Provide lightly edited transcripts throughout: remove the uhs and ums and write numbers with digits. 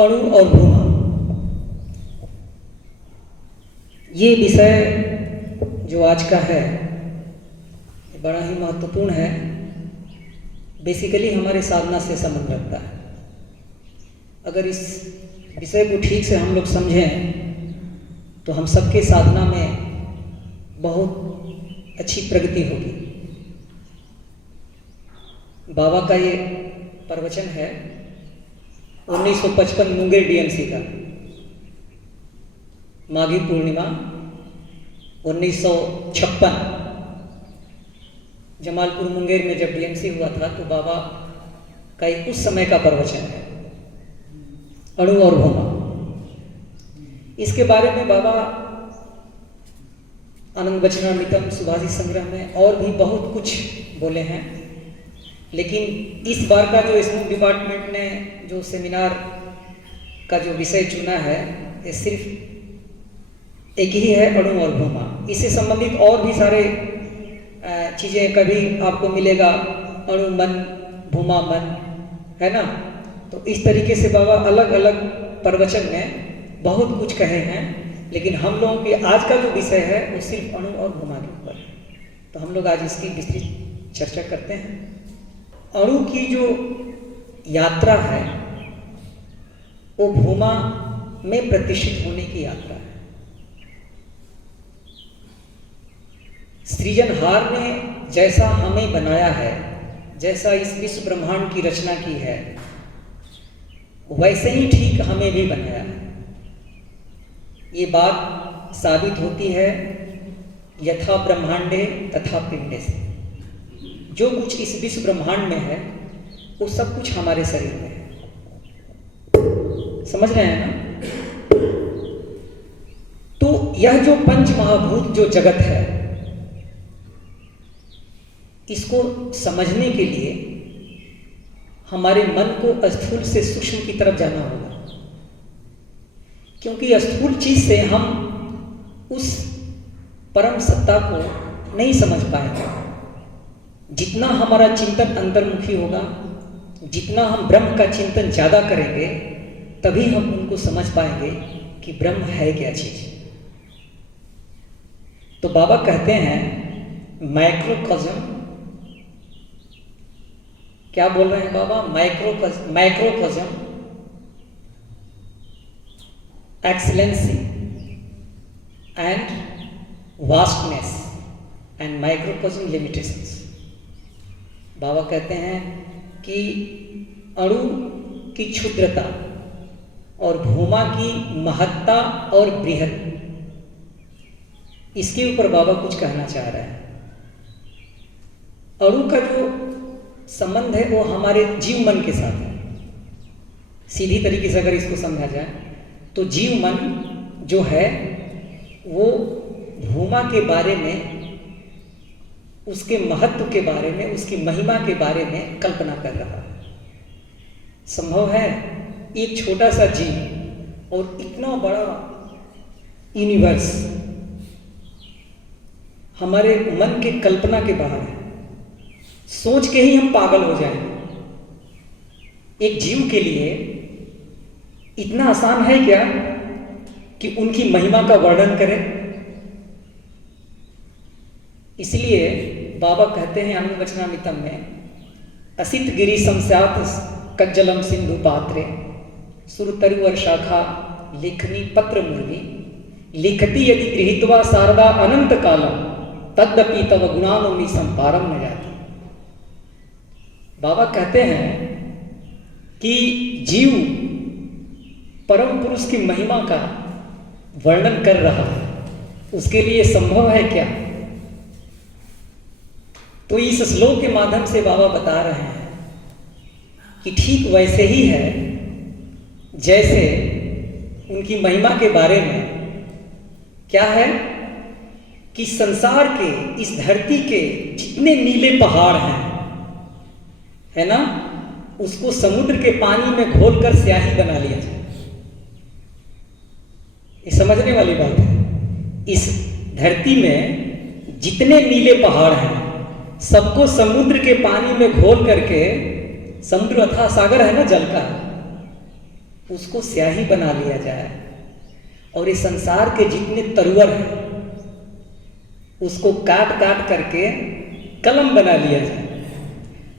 अणु और भूमा, ये विषय जो आज का है बड़ा ही महत्वपूर्ण है। बेसिकली हमारे साधना से संबंध रखता है। अगर इस विषय को ठीक से हम लोग समझें तो हम सबके साधना में बहुत अच्छी प्रगति होगी। बाबा का ये प्रवचन है 1955 मुंगेर डीएमसी का, माघी पूर्णिमा 1956 जमालपुर मुंगेर में जब डीएमसी हुआ था तो बाबा का एक उस समय का प्रवचन है, अणु और भूमा। इसके बारे में बाबा आनंद वचनामृतम सुभाषित संग्रह में और भी बहुत कुछ बोले हैं, लेकिन इस बार का जो स्कूल डिपार्टमेंट ने जो सेमिनार का जो विषय चुना है ये सिर्फ एक ही है, अणु और भूमा। इससे संबंधित और भी सारे चीज़ें कभी आपको मिलेगा, अणु मन भूमा मन, है ना। तो इस तरीके से बाबा अलग अलग प्रवचन में बहुत कुछ कहे हैं, लेकिन हम लोगों के आज का जो विषय है वो सिर्फ अणु और भूमा के ऊपर है। तो हम लोग आज इसकी विस्तृत चर्चा करते हैं। अणु की जो यात्रा है वो भूमा में प्रतिष्ठित होने की यात्रा है। सृजनहार ने जैसा हमें बनाया है, जैसा इस विश्व ब्रह्मांड की रचना की है, वैसे ही ठीक हमें भी बनाया है। ये बात साबित होती है यथा ब्रह्मांडे तथा पिंडे से। जो कुछ इस विश्व ब्रह्मांड में है वो सब कुछ हमारे शरीर में है। समझ रहे हैं ना। तो यह जो पंच महाभूत जो जगत है, इसको समझने के लिए हमारे मन को स्थूल से सूक्ष्म की तरफ जाना होगा, क्योंकि स्थूल चीज से हम उस परम सत्ता को नहीं समझ पाएंगे। जितना हमारा चिंतन अंतर्मुखी होगा, जितना हम ब्रह्म का चिंतन ज्यादा करेंगे, तभी हम उनको समझ पाएंगे कि ब्रह्म है क्या चीज। तो बाबा कहते हैं माइक्रोकॉस्म, क्या बोल रहे हैं बाबा? Microcosm excellency and vastness and microcosm limitations. बाबा कहते हैं कि अणु की क्षुद्रता और भूमा की महत्ता और बृहत, इसके ऊपर बाबा कुछ कहना चाह रहे हैं। अणु का जो संबंध है वो हमारे जीव मन के साथ है। सीधी तरीके से अगर इसको समझा जाए तो जीव मन जो है वो भूमा के बारे में, उसके महत्व के बारे में, उसकी महिमा के बारे में कल्पना कर रहा है। संभव है एक छोटा सा जीव और इतना बड़ा यूनिवर्स हमारे मन के कल्पना के बाहर है। सोच के ही हम पागल हो जाएंगे। एक जीव के लिए इतना आसान है क्या कि उनकी महिमा का वर्णन करें? इसलिए बाबा कहते हैं आनंद वचनामृतम में, असित गिरि संस्यात कज्जलम सिंधु पात्रे सुरतरुवर शाखा लेखनी पत्र मुर्वी लिखती यदि गृहीत्वा शारदा अनंत कालम तदपि तव गुणानुमी संपारम न जाती। बाबा कहते हैं कि जीव परम पुरुष की महिमा का वर्णन कर रहा है, उसके लिए संभव है क्या? तो इस श्लोक के माध्यम से बाबा बता रहे हैं कि ठीक वैसे ही है जैसे उनकी महिमा के बारे में क्या है कि संसार के, इस धरती के जितने नीले पहाड़ हैं, है ना, उसको समुद्र के पानी में घोलकर स्याही बना लिया जाए। ये समझने वाली बात है। इस धरती में जितने नीले पहाड़ हैं सबको समुद्र के पानी में घोल करके, समुद्र अथाह सागर है ना जल का, उसको स्याही बना लिया जाए और इस संसार के जितने तरुवर हैं उसको काट काट करके कलम बना लिया जाए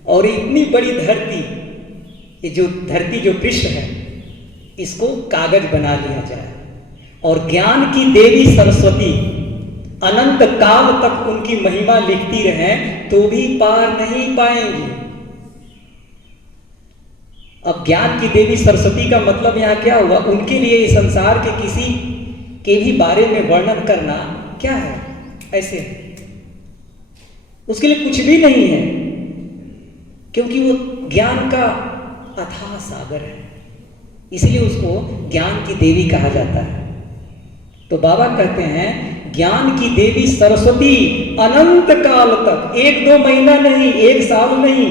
और इतनी बड़ी धरती, ये जो धरती जो पृष्ठ है, इसको कागज बना लिया जाए और ज्ञान की देवी सरस्वती अनंत काल तक उनकी महिमा लिखती रहें तो भी पार नहीं पाएंगी। अब ज्ञान की देवी सरस्वती का मतलब यहाँ क्या हुआ? उनके लिए इस संसार के किसी के भी बारे में वर्णन करना क्या है? ऐसे उसके लिए कुछ भी नहीं है, क्योंकि वो ज्ञान का अथाह सागर है, इसलिए उसको ज्ञान की देवी कहा जाता है। तो बाबा कहते हैं ज्ञान की देवी सरस्वती अनंत काल तक, 1-2 महीना नहीं, 1 साल नहीं,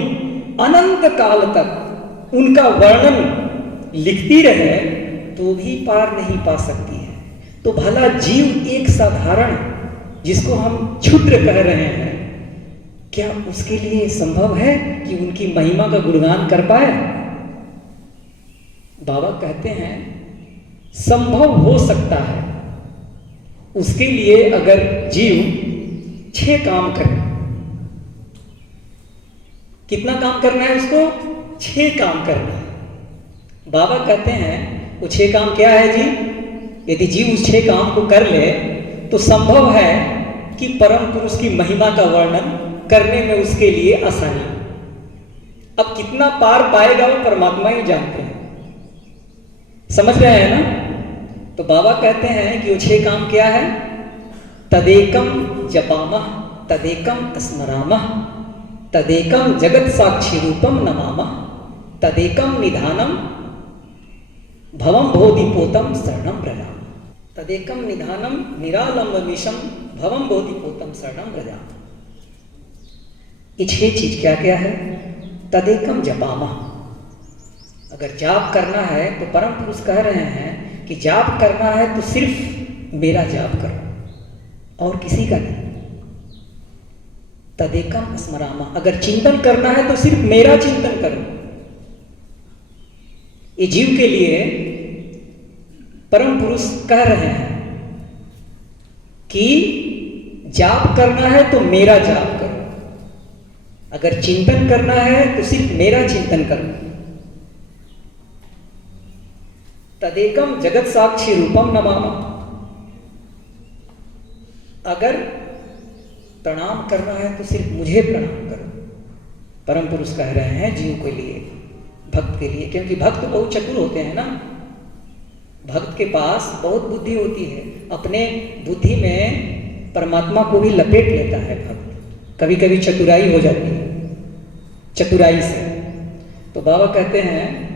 अनंत काल तक उनका वर्णन लिखती रहे तो भी पार नहीं पा सकती है। तो भला जीव एक साधारण, जिसको हम क्षुद्र कह रहे हैं, क्या उसके लिए संभव है कि उनकी महिमा का गुणगान कर पाए? बाबा कहते हैं संभव हो सकता है उसके लिए, अगर जीव 6 काम करे। कितना काम करना है उसको? 6 काम करना है। बाबा कहते हैं वो 6 काम क्या है जी? यदि जीव उस 6 काम को कर ले तो संभव है कि परम पुरुष की महिमा का वर्णन करने में उसके लिए आसानी। अब कितना पार पाएगा वो परमात्मा ही जानते हैं, समझ रहे हैं ना? तो बाबा कहते हैं कि वो 6 काम क्या है? तदेकम जपामः, तदेकम स्मरामः, तदेकम जगत साक्षी रूपम नमामः, तदेकम निधानम भवम बोधिपोतम शरणम व्रजामः। तदेकम निधानम निरालंबमीशम भवम बोधिपोतम शरणम व्रजामः। ये 6 चीज क्या क्या है? तदेकम जपामः, अगर जाप करना है तो परम पुरुष कह रहे हैं कि जाप करना है तो सिर्फ मेरा जाप करो और किसी का नहीं। तदेकम स्मरामः, अगर चिंतन करना है तो सिर्फ मेरा चिंतन करो। ये जीव के लिए परम पुरुष कह रहे हैं कि जाप करना है तो मेरा जाप करो, अगर चिंतन करना है तो सिर्फ मेरा चिंतन करो। तदेकम जगत साक्षी रूपम नमामः, अगर प्रणाम करना है तो सिर्फ मुझे प्रणाम करो। परम पुरुष कह रहे हैं जीव के लिए, भक्त के लिए, क्योंकि भक्त बहुत चतुर होते हैं ना। भक्त के पास बहुत बुद्धि होती है, अपने बुद्धि में परमात्मा को भी लपेट लेता है भक्त। कभी कभी चतुराई हो जाती है, चतुराई से। तो बाबा कहते हैं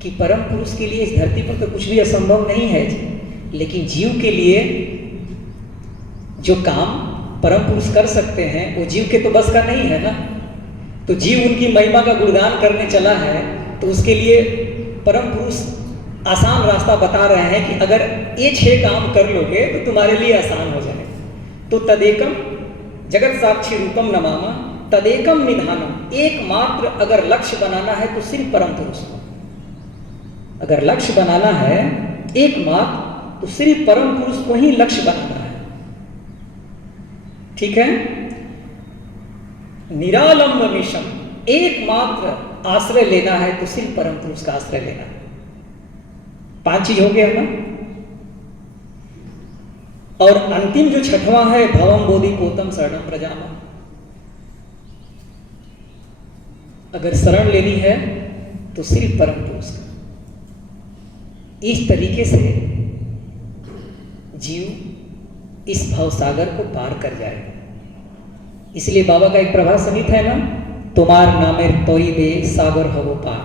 कि परम पुरुष के लिए इस धरती पर तो कुछ भी असंभव नहीं है जी, लेकिन जीव के लिए जो काम परम पुरुष कर सकते हैं वो जीव के तो बस का नहीं है ना। तो जीव उनकी महिमा का गुणगान करने चला है तो उसके लिए परम पुरुष आसान रास्ता बता रहे हैं कि अगर ये 6 काम कर लोगे तो तुम्हारे लिए आसान हो जाएगा। तो तदेकम जगत साक्षी रूपम नमामः, तदेकम निधानम, एकमात्र अगर लक्ष्य बनाना है तो सिर्फ परम पुरुष को। अगर लक्ष्य बनाना है एकमात्र तो सिर्फ परम पुरुष को ही लक्ष्य बनाना है, ठीक है। निरालंबमीशम, एकमात्र आश्रय लेना है तो सिर्फ परम पुरुष का आश्रय लेना है। 5 चीज हो गया ना। और अंतिम जो 6वां है भवम बोधिपोतम शरणम व्रजामः, अगर शरण लेनी है तो सिर्फ परम पुरुष का। इस तरीके से जीव इस भवसागर को पार कर जाएगा। इसलिए बाबा का एक प्रभात संगीत है ना, तुम्हार नामेर तोरी दे सागर हो पार।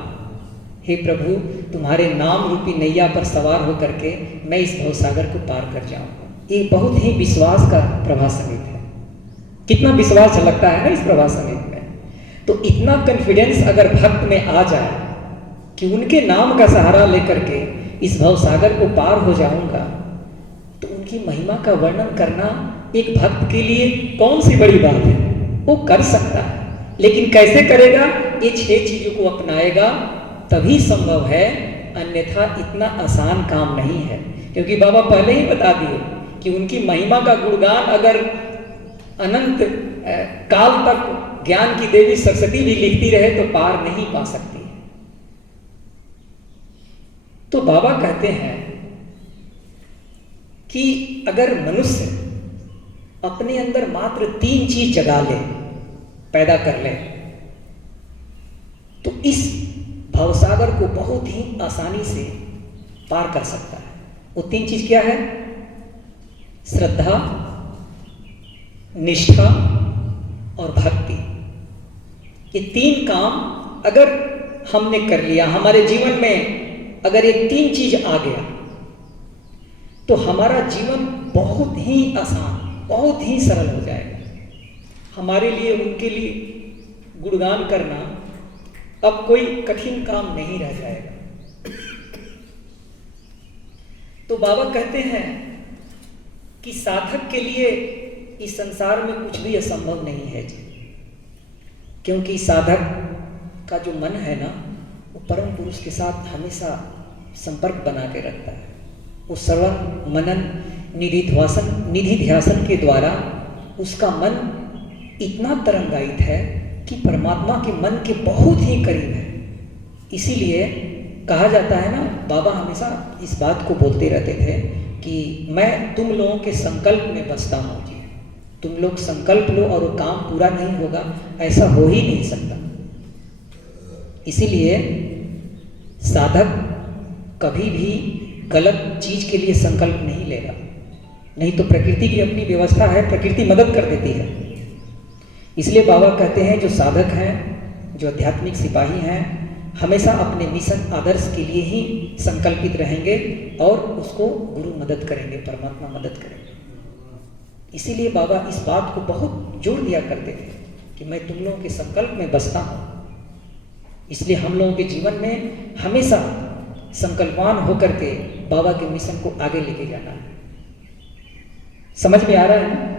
हे प्रभु, तुम्हारे नाम रूपी नैया पर सवार होकर के मैं इस भवसागर को पार कर जाऊंगा। ये बहुत ही विश्वास का प्रभात संगीत है। कितना विश्वास झलकता है ना इस प्रभात संगीत में। तो इतना कॉन्फिडेंस अगर भक्त में आ जाए कि उनके नाम का सहारा लेकर के इस भवसागर को पार हो जाऊंगा, तो उनकी महिमा का वर्णन करना एक भक्त के लिए कौन सी बड़ी बात है। वो कर सकता है, लेकिन कैसे करेगा? ये 6 चीजों को अपनाएगा तभी संभव है अन्यथा इतना आसान काम नहीं है। क्योंकि बाबा पहले ही बता दिए कि उनकी महिमा का गुणगान अगर अनंत काल तक ज्ञान की देवी सरस्वती भी लिखती रहे तो पार नहीं पा सकती। तो बाबा कहते हैं कि अगर मनुष्य अपने अंदर मात्र 3 चीज जगा ले, पैदा कर ले, तो इस भवसागर को बहुत ही आसानी से पार कर सकता है। वो 3 चीज क्या है? श्रद्धा, निष्ठा और भक्ति। ये 3 काम अगर हमने कर लिया, हमारे जीवन में अगर ये 3 चीज आ गया, तो हमारा जीवन बहुत ही आसान, बहुत ही सरल हो जाएगा। हमारे लिए, उनके लिए गुणगान करना अब कोई कठिन काम नहीं रह जाएगा। तो बाबा कहते हैं कि साधक के लिए इस संसार में कुछ भी असंभव नहीं है जी। क्योंकि साधक का जो मन है ना, वो परम पुरुष के साथ हमेशा संपर्क बना के रखता है। वो श्रवण, मनन, निधि ध्यासन के द्वारा उसका मन इतना तरंगायित है कि परमात्मा के मन के बहुत ही करीब है। इसीलिए कहा जाता है ना, बाबा हमेशा इस बात को बोलते रहते थे कि मैं तुम लोगों के संकल्प में बसता हूँ जी। तुम लोग संकल्प लो और वो काम पूरा नहीं होगा, ऐसा हो ही नहीं सकता। इसीलिए साधक कभी भी गलत चीज के लिए संकल्प नहीं लेगा, नहीं तो प्रकृति की अपनी व्यवस्था है, प्रकृति मदद कर देती है। इसलिए बाबा कहते हैं जो साधक हैं, जो आध्यात्मिक सिपाही हैं, हमेशा अपने मिशन आदर्श के लिए ही संकल्पित रहेंगे और उसको गुरु मदद करेंगे, परमात्मा मदद करेंगे। इसीलिए बाबा इस बात को बहुत जोर दिया करते थे कि मैं तुम लोगों के संकल्प में बसता हूँ। इसलिए हम लोगों के जीवन में हमेशा संकल्पवान होकर के बाबा के मिशन को आगे लेके जाना है। समझ में आ रहा है ना?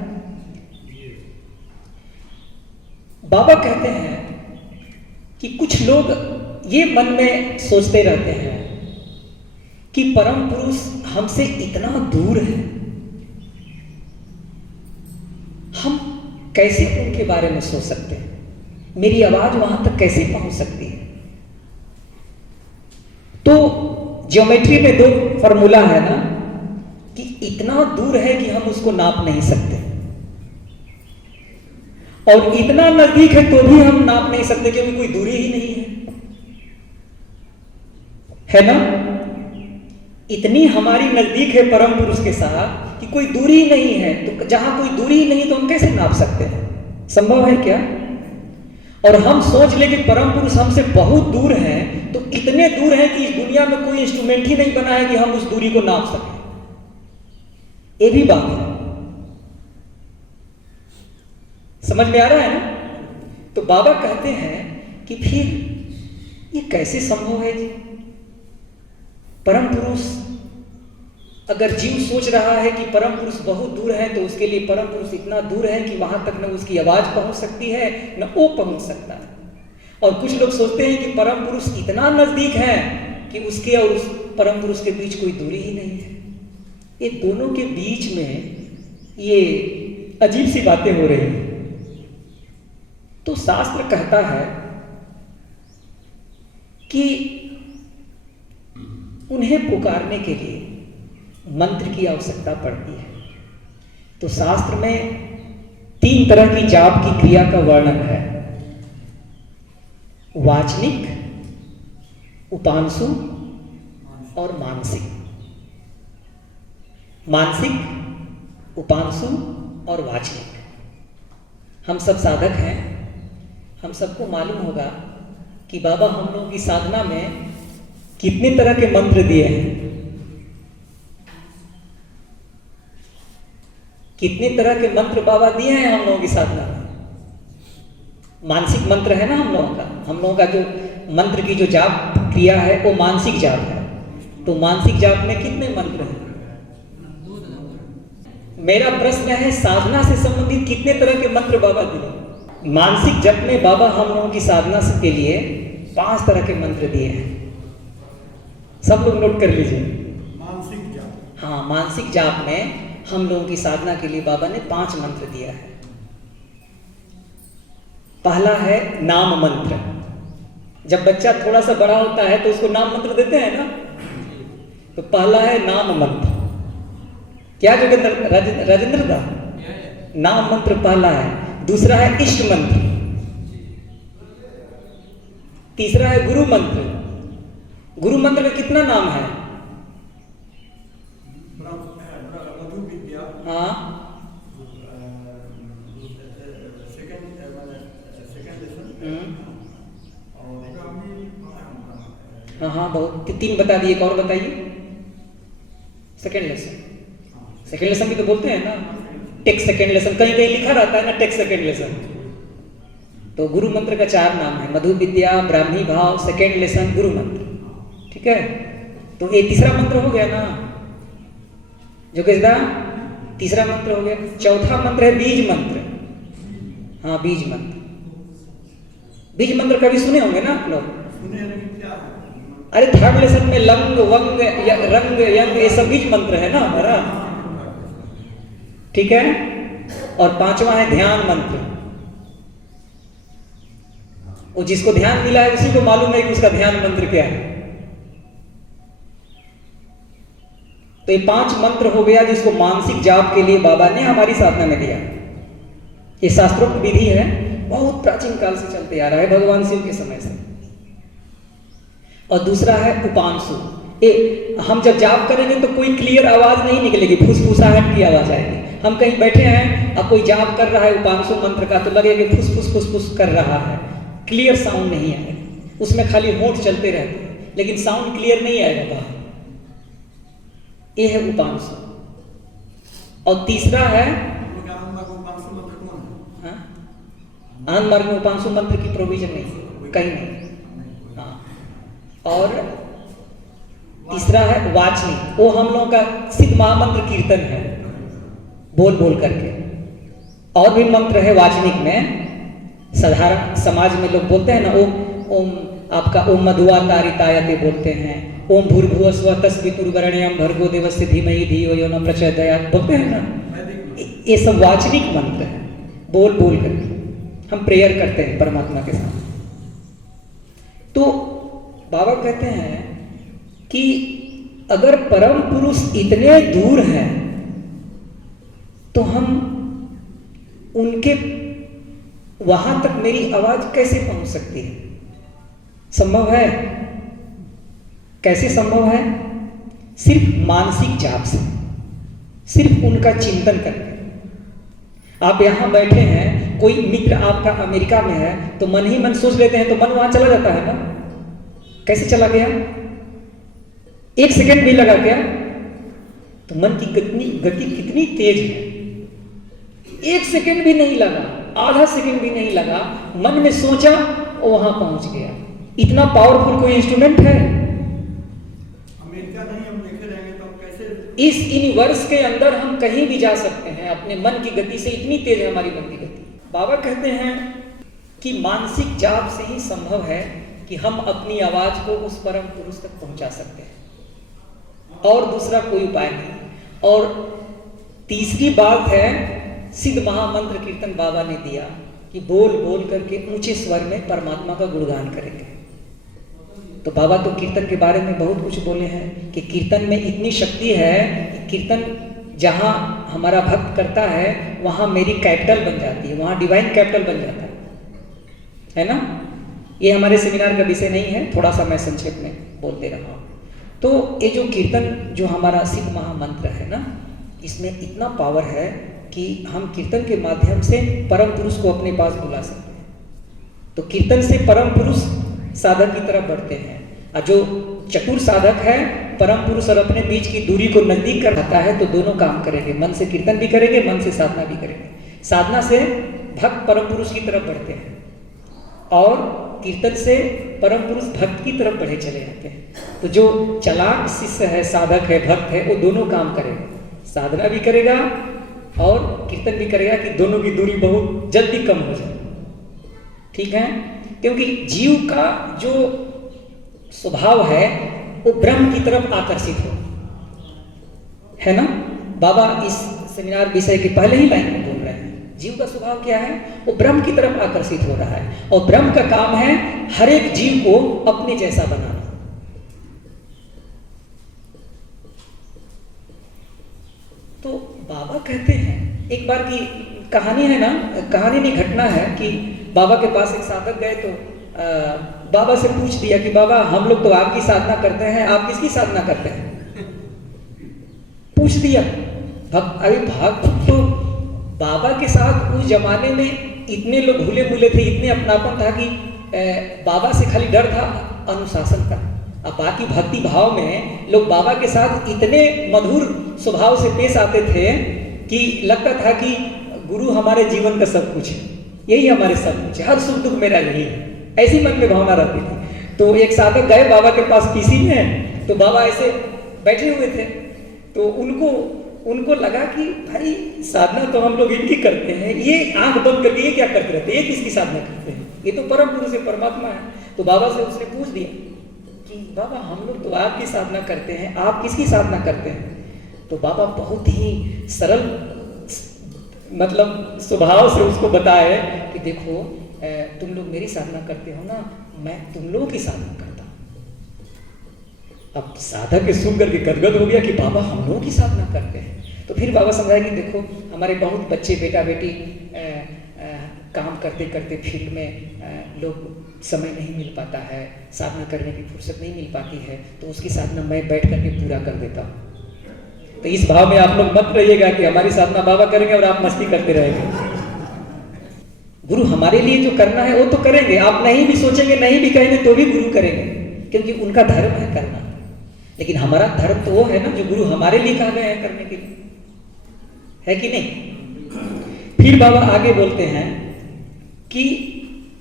बाबा कहते हैं कि कुछ लोग ये मन में सोचते रहते हैं कि परम पुरुष हमसे इतना दूर है, हम कैसे उनके बारे में सोच सकते हैं? मेरी आवाज वहां तक कैसे पहुंच सकती है? तो ज्योमेट्री में 2 फॉर्मूला है ना कि इतना दूर है कि हम उसको नाप नहीं सकते, और इतना नजदीक है तो भी हम नाप नहीं सकते क्योंकि कोई दूरी ही नहीं है ना? इतनी हमारी नजदीक है परम पुरुष के साथ कि कोई दूरी ही नहीं है। तो जहां कोई दूरी ही नहीं तो हम कैसे नाप सकते हैं? संभव है क्या? और हम सोच ले कि परम पुरुष हमसे बहुत दूर हैं, तो इतने दूर हैं कि इस दुनिया में कोई इंस्ट्रूमेंट ही नहीं बना है कि हम उस दूरी को नाप सकें। ये भी बात है। समझ में आ रहा है ना? तो बाबा कहते हैं कि फिर ये कैसे संभव है जी? परम पुरुष, अगर जीव सोच रहा है कि परम पुरुष बहुत दूर है, तो उसके लिए परम पुरुष इतना दूर है कि वहां तक न उसकी आवाज पहुंच सकती है, न वो पहुंच सकता है। और कुछ लोग सोचते हैं कि परम पुरुष इतना नजदीक है कि उसके और उस परम पुरुष के बीच कोई दूरी ही नहीं है। ये दोनों के बीच में ये अजीब सी बातें हो रही हैं। तो शास्त्र कहता है कि उन्हें पुकारने के लिए मंत्र की आवश्यकता पड़ती है। तो शास्त्र में 3 तरह की जाप की क्रिया का वर्णन है: वाचनिक, उपांशु और मानसिक। मानसिक, उपांशु और वाचनिक। हम सब साधक हैं, हम सबको मालूम होगा कि बाबा हम लोगों की साधना में कितने तरह के मंत्र दिए हैं। कितने तरह के मंत्र बाबा दिए हैं हम लोगों की साधना में। मानसिक मंत्र है ना हम लोगों का जो मंत्र की जो जाप क्रिया है वो मानसिक जाप है। तो मानसिक जाप में कितने मंत्र हैं? मेरा प्रश्न है, साधना से संबंधित कितने तरह के मंत्र बाबा दिए? मानसिक जप में बाबा हम लोगों की साधना के लिए 5 तरह के मंत्र दिए हैं। सब लोग नोट कर लीजिए। मानसिक जाप। हाँ, मानसिक जाप में हम लोगों की साधना के लिए बाबा ने 5 मंत्र दिया है। पहला है नाम मंत्र। जब बच्चा थोड़ा सा बड़ा होता है तो उसको नाम मंत्र देते हैं ना, तो पहला है नाम मंत्र। क्या जोगेंद्र राजेंद्र दा? नाम मंत्र पहला है। दूसरा है इष्ट मंत्र। तीसरा है गुरु मंत्र। गुरु मंत्र में कितना नाम है? मधु विद्या। हाँ, सेकंड लेसन। हाँ हाँ, बहुत 3 बता दिए, एक और बताइए। Second lesson. सेकेंड लेसन भी तो बोलते हैं ना, टेक सेकेंड लेसन, कहीं कहीं लिखा रहता है ना टेक सेकेंड लेसन। तो गुरु मंत्र का 4 नाम है, मधु विद्या, ब्राह्मी भाव, सेकेंड लेसन, गुरु मंत्र। ठीक है, तो ये तीसरा मंत्र हो गया ना जोगेश दा, तीसरा मंत्र हो गया। चौथा मंत्र है बीज मंत्र। हाँ, बीज मंत्र। बीज मंत्र कभी सुने होंगे ना आप लोग? सुने हैं, लेकिन क्या है? अरे थर्ड लेसन में लंग वंग रंग यंग ये सब बीज मंत्र है ना हमारा। ठीक है, और 5वां है ध्यान मंत्र। वो जिसको ध्यान मिला है उसी को मालूम है कि उसका ध्यान मंत्र क्या है। तो ये 5 मंत्र हो गया जिसको मानसिक जाप के लिए बाबा ने हमारी साधना में दिया। ये शास्त्रोक्त विधि है, बहुत प्राचीन काल से चलते आ रहा है, भगवान शिव के समय से। और दूसरा है उपांशु। हम जब जाप करेंगे तो कोई क्लियर आवाज नहीं निकलेगी, फुसफुसाहट की आवाज आएगी। हम कहीं बैठे हैं और कोई जाप कर रहा है उपांशु मंत्र का, तो लगेगा फुस फुस फुस कर रहा है, क्लियर साउंड नहीं आएगा। उसमें खाली होंठ चलते रहते हैं लेकिन साउंड क्लियर नहीं आएगा बाहर। ये है उपांशु। और तीसरा है आनंद मार्ग में उपांशु मंत्र की प्रोविजन नहीं, कहीं नहीं। हाँ, और तीसरा है वाचनी। वो हम लोगों का सिद्ध महामंत्र कीर्तन है, बोल बोल करके। और भी मंत्र है वाचनिक में, साधारण समाज में लोग बोलते हैं ना, ओम आपका ओम मधुआ तारितायते बोलते हैं, ओम भूर्भुवः स्वः तस्वितुर्वरेण्यं भर्गो देवस्य धीमहि धियो यो न प्रचोदयात् बोलते हैं ना। ये सब वाचनिक मंत्र है, बोल बोल करके हम प्रेयर करते हैं परमात्मा के साथ। तो बाबा कहते हैं कि अगर परम पुरुष इतने दूर हैं तो हम उनके वहां तक मेरी आवाज कैसे पहुंच सकती है? संभव है? कैसे संभव है? सिर्फ मानसिक जाप से, सिर्फ उनका चिंतन करके। आप यहां बैठे हैं, कोई मित्र आपका अमेरिका में है तो मन ही मन सोच लेते हैं तो मन वहां चला जाता है ना। कैसे चला गया? 1 सेकंड भी लगा क्या? तो मन की गति कितनी तेज है। 1 सेकंड भी नहीं लगा, आधा सेकंड भी नहीं लगा, मन में सोचा और वहां पहुंच गया। इतना पावरफुल कोई इंस्ट्रूमेंट है? अमेरिका नहीं, हम देखे रहेंगे तो कैसे? इस यूनिवर्स के अंदर हम कहीं भी जा सकते हैं अपने मन की गति से, इतनी तेज है हमारी मन की गति। बाबा कहते हैं कि मानसिक जाप से ही संभव है कि हम अपनी आवाज को उस परम पुरुष तक पहुंचा सकते हैं, और दूसरा कोई उपाय नहीं। और तीसरी बात है, सिद्ध महामंत्र कीर्तन बाबा ने दिया कि बोल बोल करके ऊंचे स्वर में परमात्मा का गुणगान करेंगे। तो बाबा तो कीर्तन के बारे में बहुत कुछ बोले हैं कि कीर्तन में इतनी शक्ति है कि कीर्तन जहां हमारा भक्त करता है वहां मेरी कैपिटल बन जाती है, वहां डिवाइन कैपिटल बन जाता है ना। ये हमारे सेमिनार का विषय नहीं है, थोड़ा सा मैं संक्षेप में बोल दे रहा हूँ। तो ये जो कीर्तन जो हमारा सिद्ध महामंत्र है ना, इसमें इतना पावर है कि हम कीर्तन के माध्यम से परम पुरुष को अपने पास बुला सकते हैं। तो कीर्तन से परम पुरुष साधक की तरफ बढ़ते हैं, और जो चतुर साधक है परम पुरुष और अपने बीच की दूरी को नजदीक कर पाता है, तो दोनों काम करेंगे, मन से कीर्तन भी करेंगे, मन से साधना भी करेंगे। साधना से भक्त परम पुरुष की तरफ बढ़ते हैं और कीर्तन से परम पुरुष भक्त की तरफ बढ़े चले जाते हैं। तो जो चालाक शिष्य है, साधक है, भक्त है, वो दोनों काम करेगा, साधना भी करेगा और कीर्तन भी करेगा कि दोनों की दूरी बहुत जल्दी कम हो जाए। ठीक है, क्योंकि जीव का जो स्वभाव है वो ब्रह्म की तरफ आकर्षित हो, है ना। बाबा इस सेमिनार विषय के पहले ही लाइन में बोल रहे हैं, जीव का स्वभाव क्या है, वो ब्रह्म की तरफ आकर्षित हो रहा है और ब्रह्म का काम है हर एक जीव को अपने जैसा बनाना। तो बाबा कहते हैं, एक बार की कहानी है ना, कहानी नहीं घटना है कि बाबा के पास एक साधक गए तो बाबा से पूछ दिया कि बाबा हम लोग तो आपकी साधना करते हैं, आप किसकी साधना करते हैं? पूछ दिया। अभी भक्त तो बाबा के साथ उस जमाने में इतने लोग घुले मुले थे, इतने अपनापन था कि बाबा से खाली डर था अनुशासन का। अब बाकी भक्ति भाव में लोग बाबा के साथ इतने मधुर स्वभाव से पेश आते थे कि लगता था कि गुरु हमारे जीवन का सब कुछ है, यही हमारे सब कुछ है, हर सुख दुख मेरा यही है, ऐसी मन में भावना रहती थी। तो एक साधक गए बाबा के पास पीसी में, तो बाबा ऐसे बैठे हुए थे, तो उनको लगा कि भाई साधना तो हम लोग इनकी करते हैं, ये आंख बंद करके ये क्या करते रहते हैं, ये किसकी साधना करते हैं, ये तो परम पुरुष है, परमात्मा है। तो बाबा से उसने पूछ दिया कि बाबा हम लोग तो आपकी साधना करते हैं, आप किसकी साधना करते हैं? तो बाबा बहुत ही सरल मतलब स्वभाव से उसको बताए कि देखो तुम लोग मेरी साधना करते हो ना, मैं तुम लोगों की साधना करता हूं। अब साधक सुन करके गदगद हो गया कि बाबा हम लोगों की साधना करते हैं। तो फिर बाबा समझाया कि देखो हमारे बहुत बच्चे बेटा बेटी काम करते करते फील्ड में लोग समय नहीं मिल पाता है, साधना करने की फुर्सत नहीं मिल पाती है, तो उसकी साधना मैं बैठ करके पूरा कर देता हूँ। तो इस भाव में आप लोग मत रहिएगा कि हमारी साधना बाबा करेंगे और आप मस्ती करते रहेंगे। गुरु हमारे लिए जो करना है वो तो करेंगे, आप नहीं भी सोचेंगे नहीं भी कहेंगे तो भी गुरु करेंगे, क्योंकि उनका धर्म है करना। लेकिन हमारा धर्म तो वो है ना जो गुरु हमारे लिए कहा गया है करने के लिए, है कि नहीं। फिर बाबा आगे बोलते हैं कि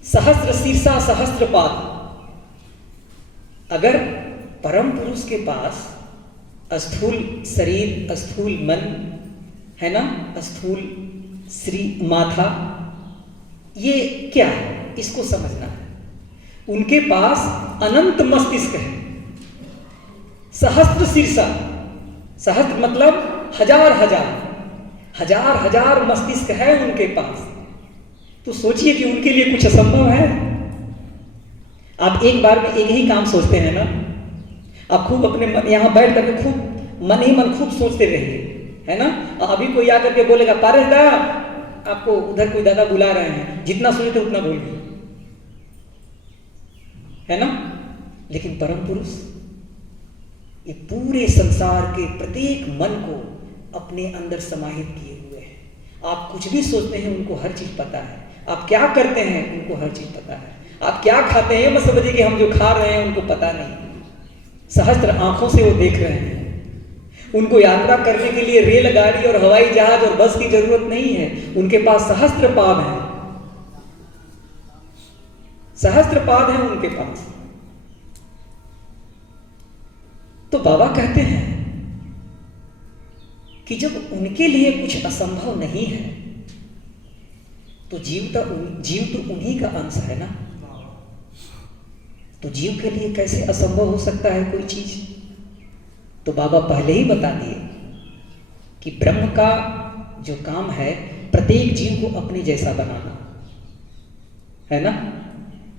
सहस्त्र शीर्षा सहस्त्र पाद। अगर परम पुरुष के पास स्थूल शरीर, स्थूल मन है ना, स्थूल श्री माथा, ये क्या है इसको समझना है। उनके पास अनंत मस्तिष्क है, सहस्त्र शीर्षा, सहस्त्र मतलब हजार हजार हजार हजार मस्तिष्क है उनके पास। तो सोचिए कि उनके लिए कुछ असंभव है। आप एक बार में एक ही काम सोचते हैं ना, आप खूब अपने मन यहाँ बैठ करके खूब मन ही मन खूब सोचते रहिए, है ना। अभी कोई आकर के बोलेगा पारे दा, आपको उधर कोई दादा बुला रहे हैं, जितना सुने उतना बोलिए, है ना। लेकिन परम पुरुष ये पूरे संसार के प्रत्येक मन को अपने अंदर समाहित किए हुए हैं। आप कुछ भी सोचते हैं उनको हर चीज पता है, आप क्या करते हैं उनको हर चीज पता है, आप क्या खाते हैं मत समझिए कि हम जो खा रहे हैं उनको पता नहीं। सहस्त्र आंखों से वो देख रहे हैं। उनको यात्रा करने के लिए रेलगाड़ी और हवाई जहाज और बस की जरूरत नहीं है, उनके पास सहस्त्र पाद है, सहस्त्र पाद है उनके पास। तो बाबा कहते हैं कि जब उनके लिए कुछ असंभव नहीं है तो जीव तो उन्हीं का अंश है ना। तो जीव के लिए कैसे असंभव हो सकता है कोई चीज? तो बाबा पहले ही बता दिए कि ब्रह्म का जो काम है प्रत्येक जीव को अपने जैसा बनाना है ना।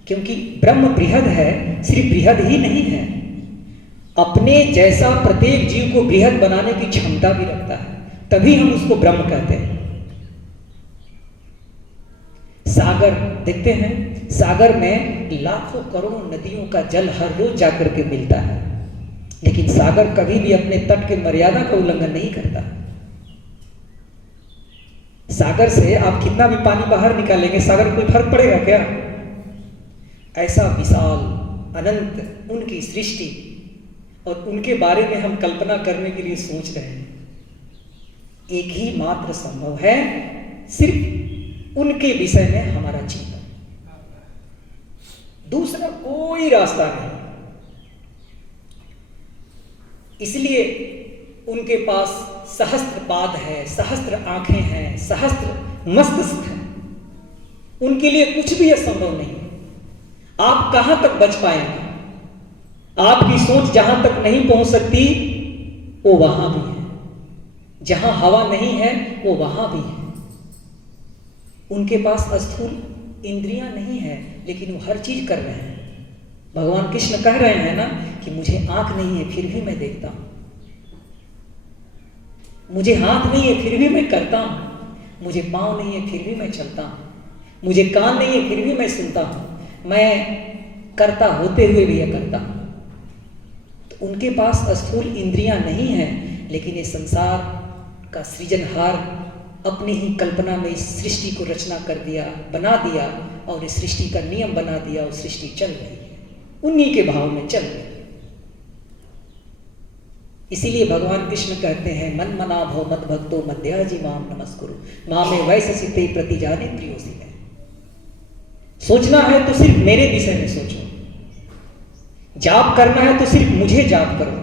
क्योंकि ब्रह्म बृहद है, सिर्फ बृहद ही नहीं है, अपने जैसा प्रत्येक जीव को बृहद बनाने की क्षमता भी रखता है, तभी हम उसको ब्रह्म कहते हैं। सागर देखते हैं, सागर में लाखों करोड़ों नदियों का जल हर रोज जाकर के मिलता है, लेकिन सागर कभी भी अपने तट के मर्यादा का उल्लंघन नहीं करता। सागर से आप कितना भी पानी बाहर निकालेंगे, सागर कोई फर्क पड़ेगा क्या? ऐसा विशाल अनंत उनकी सृष्टि, और उनके बारे में हम कल्पना करने के लिए सोच रहे हैं। एक ही मात्र संभव है, सिर्फ उनके विषय में हमारा चिंतन, दूसरा कोई रास्ता नहीं। इसलिए उनके पास सहस्त्र पाद है, सहस्त्र आंखें हैं, सहस्त्र मस्तिष्क है, उनके लिए कुछ भी असंभव नहीं। आप कहां तक बच पाएंगे? आपकी सोच जहां तक नहीं पहुंच सकती वो वहां भी है, जहां हवा नहीं है वो वहां भी है। उनके पास स्थूल इंद्रियां नहीं है लेकिन वो हर चीज कर रहे हैं। भगवान कृष्ण कह रहे हैं ना कि मुझे आंख नहीं है फिर भी मैं देखता हूं, मुझे हाथ नहीं है फिर भी मैं करता हूं, मुझे पांव नहीं है फिर भी मैं चलता हूं, मुझे कान नहीं है फिर भी मैं सुनता हूं, मैं करता होते हुए भी यह करता हूं। तो उनके पास स्थूल इंद्रियां नहीं है लेकिन ये संसार का सृजनहार अपनी ही कल्पना में इस सृष्टि को रचना कर दिया, बना दिया और इस सृष्टि का नियम बना दिया और सृष्टि चल रही है, उन्हीं के भाव में चल रही है। इसीलिए भगवान कृष्ण कहते हैं मन मना भव मत भक्तो मध्याजी माम नमस्कुरु माँ में वैसे ते प्रति जाने प्रियोसी है। सोचना है तो सिर्फ मेरे विषय में सोचो, जाप करना है तो सिर्फ मुझे जाप करो,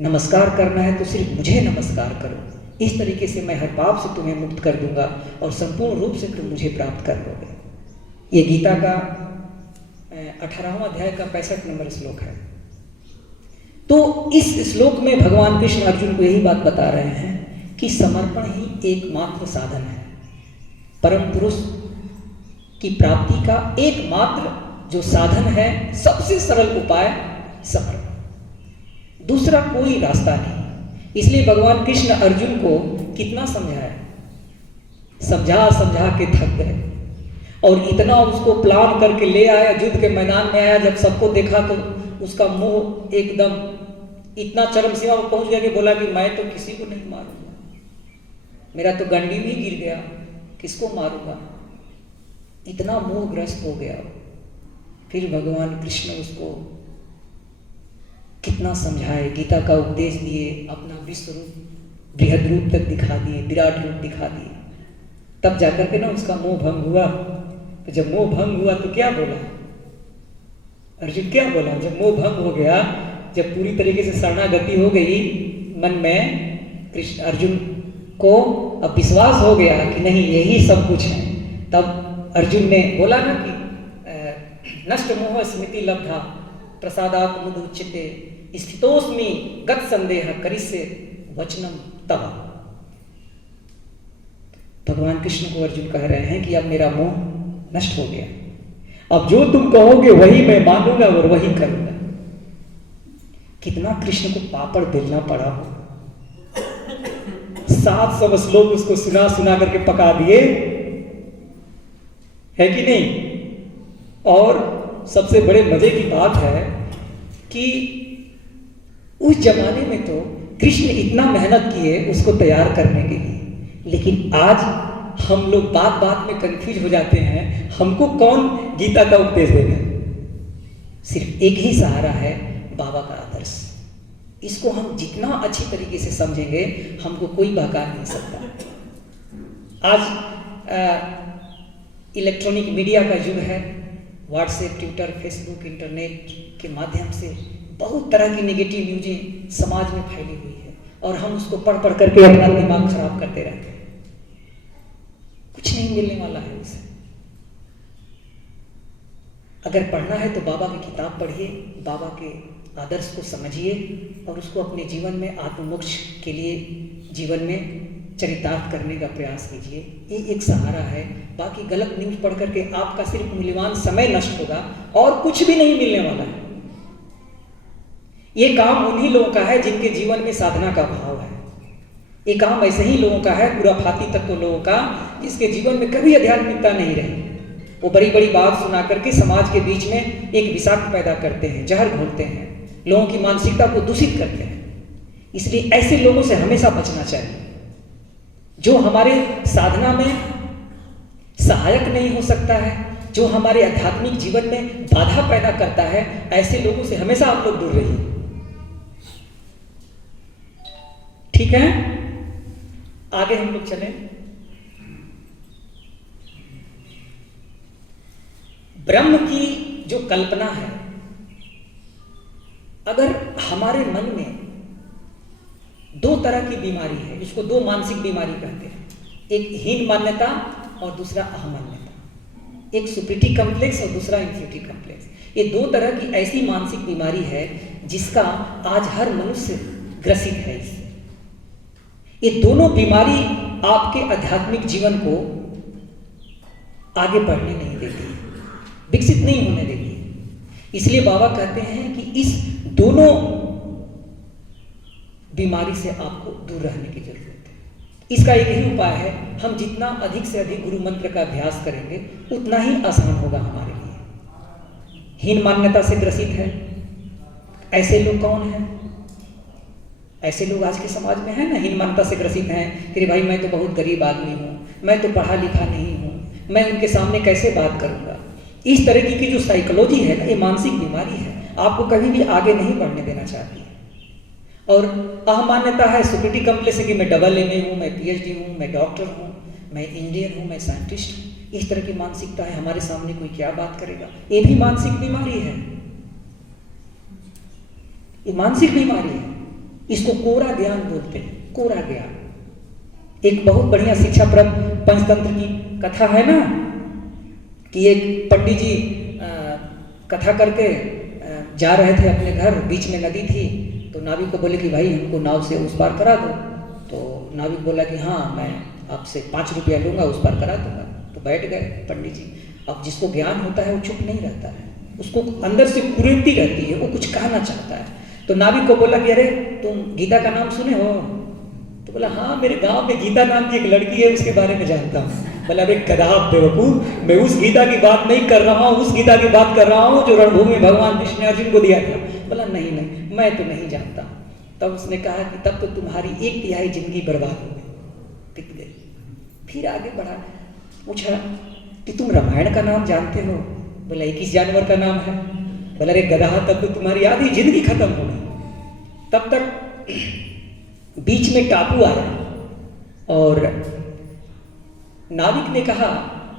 नमस्कार करना है तो सिर्फ मुझे नमस्कार करो। इस तरीके से मैं हर पाप से तुम्हें मुक्त कर दूंगा और संपूर्ण रूप से तुम मुझे प्राप्त कर लोगे। ये गीता का 18वां अध्याय का 65 नंबर श्लोक है। तो इस श्लोक में भगवान कृष्ण अर्जुन को यही बात बता रहे हैं कि समर्पण ही एकमात्र साधन है, परम पुरुष की प्राप्ति का एकमात्र जो साधन है, सबसे सरल उपाय समर्पण, दूसरा कोई रास्ता नहीं। इसलिए भगवान कृष्ण अर्जुन को कितना समझाया, समझा समझा के थक गए और इतना उसको प्लान करके ले आया, युद्ध के मैदान में आया। जब सबको देखा तो उसका मुंह एकदम इतना चरम सीमा पर पहुंच गया कि बोला कि मैं तो किसी को नहीं मारूंगा, मेरा तो गंडी भी गिर गया, किसको मारूंगा, इतना मोहग्रस्त हो गया। फिर भगवान कृष्ण उसको कितना समझाए, गीता का उपदेश दिए, अपना विश्व रूप बृहद रूप तक दिखा दिए, विराट रूप दिखा दिए, तब जाकर के ना उसका मोह भंग हुआ। तो जब मोह भंग हुआ तो क्या बोला अर्जुन, क्या बोला जब मोह भंग हो गया, जब पूरी तरीके से शरणागति हो गई मन में, कृष्ण अर्जुन को अब विश्वास हो गया कि नहीं यही सब कुछ है, तब अर्जुन ने बोला ना कि नष्ट मोह स्मृति लब्धा प्रसादात मुदुच्यते स्थितोस्मि गत संदेह करिष्ये वचनम तव। भगवान कृष्ण को अर्जुन कह रहे हैं कि अब मेरा मोह नष्ट हो गया, अब जो तुम कहोगे वही मैं मानूंगा और वही करूंगा। कितना कृष्ण को पापड़ बेलना पड़ा हो, 700 श्लोक उसको सुना सुना करके पका दिए, है कि नहीं। और सबसे बड़े मजे की बात है कि उस जमाने में तो कृष्ण इतना मेहनत किए उसको तैयार करने के लिए, लेकिन आज हम लोग बात बात में कंफ्यूज हो जाते हैं, हमको कौन गीता का उपदेश देगा। सिर्फ एक ही सहारा है, बाबा का आदर्श। इसको हम जितना अच्छी तरीके से समझेंगे हमको कोई बहका नहीं सकता। आज इलेक्ट्रॉनिक मीडिया का युग है, व्हाट्सएप, ट्विटर, फेसबुक, इंटरनेट के माध्यम से बहुत तरह की नेगेटिव न्यूज़ें समाज में फैली हुई है और हम उसको पढ़ पढ़ करके अपना दिमाग खराब करते रहते हैं। कुछ नहीं मिलने वाला है उसे। अगर पढ़ना है तो बाबा की किताब पढ़िए, बाबा के आदर्श को समझिए और उसको अपने जीवन में आत्ममोक्ष के लिए जीवन में चरितार्थ करने का प्रयास कीजिए। ये एक सहारा है। बाकी गलत न्यूज़ पढ़ करके आपका सिर्फ मूल्यवान समय नष्ट होगा और कुछ भी नहीं मिलने वाला है। ये काम उन्हीं लोगों का है जिनके जीवन में साधना का भाव है। ये काम ऐसे ही लोगों का है, पूरा फाती तत्व लोगों का, जिसके जीवन में कभी आध्यात्मिकता नहीं रही। वो बड़ी बड़ी बात सुना करके समाज के बीच में एक विषाक्त पैदा करते हैं, जहर घोलते हैं, लोगों की मानसिकता को दूषित करते हैं। इसलिए ऐसे लोगों से हमेशा बचना चाहिए। जो हमारे साधना में सहायक नहीं हो सकता है, जो हमारे आध्यात्मिक जीवन में बाधा पैदा करता है, ऐसे लोगों से हमेशा आप लोग दूर रहिए। ठीक है, आगे हम लोग चलें। ब्रह्म की जो कल्पना है, अगर हमारे मन में दो तरह की बीमारी है, इसको दो मानसिक बीमारी कहते हैं, एक हीन मान्यता और दूसरा अहम मान्यता, एक सुप्रीटी कॉम्प्लेक्स और दूसरा इंफीरियरिटी कॉम्प्लेक्स। ये दो तरह की ऐसी मानसिक बीमारी है जिसका आज हर मनुष्य ग्रसित है इससे। ये दोनों बीमारी आपके आध्यात्मिक जीवन को आगे बढ़ने नहीं देती, विकसित नहीं होने देती। इसलिए बाबा कहते हैं कि इस दोनों बीमारी से आपको दूर रहने की जरूरत है। इसका एक ही उपाय है, हम जितना अधिक से अधिक गुरु मंत्र का अभ्यास करेंगे उतना ही आसान होगा हमारे लिए। हीन मान्यता से ग्रसित है, ऐसे लोग कौन हैं? ऐसे लोग आज के समाज में हैं ना, हीन मान्यता से ग्रसित हैं कि भाई मैं तो बहुत गरीब आदमी हूँ, मैं तो पढ़ा लिखा नहीं हूँ, मैं उनके सामने कैसे बात करूँगा। इस तरह की जो साइकोलॉजी है ना, ये मानसिक बीमारी है, आपको कभी भी आगे नहीं बढ़ने देना चाहती है। और अहमान्यता है, सुपीरियरिटी कॉम्प्लेक्स है कि मैं डबल एमए हूँ, मैं पीएचडी हूँ, मैं डॉक्टर हूँ, मैं इंडियन हूँ, मैं साइंटिस्ट हूँ। इस तरह की मानसिकता है, हमारे सामने कोई क्या बात करेगा। ये भी मानसिक बीमारी है, ये मानसिक बीमारी है। इसको कोरा ज्ञान बोलते हैं, कोरा ज्ञान। एक बहुत बढ़िया शिक्षाप्रद पंचतंत्र की कथा है ना, कि एक पंडित जी कथा करके जा रहे थे अपने घर, बीच में नदी थी, तो नाविक को बोले कि भाई हमको नाव से उस पार करा दो। तो नाविक बोला कि हाँ मैं आपसे 5 रुपया लूँगा, उस पार करा दूंगा। तो बैठ गए पंडित जी। अब जिसको ज्ञान होता है वो चुप नहीं रहता है, उसको अंदर से कुरेदती रहती है, वो कुछ कहना चाहता है। तो नाविक को बोला कि अरे तुम गीता का नाम सुने हो? तो बोला हाँ मेरे गांव में गीता नाम की एक लड़की है, उसके बारे में जानता हूँ। बोला अरे गधा बेवकूफ, मैं उस गीता की बात नहीं कर रहा हूँ, उस गीता की बात कर रहा हूँ जो रणभूमि भगवान कृष्ण ने अर्जुन को दिया था। बोला नहीं नहीं मैं तो नहीं जानता। तब उसने कहा कि तब तो तुम्हारी 1/3 जिंदगी बर्बाद हो गई, बीत गई। फिर आगे बढ़ा, पूछा कि तुम रामायण का नाम जानते हो? बोला 21 जानवर का नाम है। बोला अरे गधा, तब तो तुम्हारी आधी जिंदगी खत्म हो गई। तब तक बीच में टापू आया और नाविक ने कहा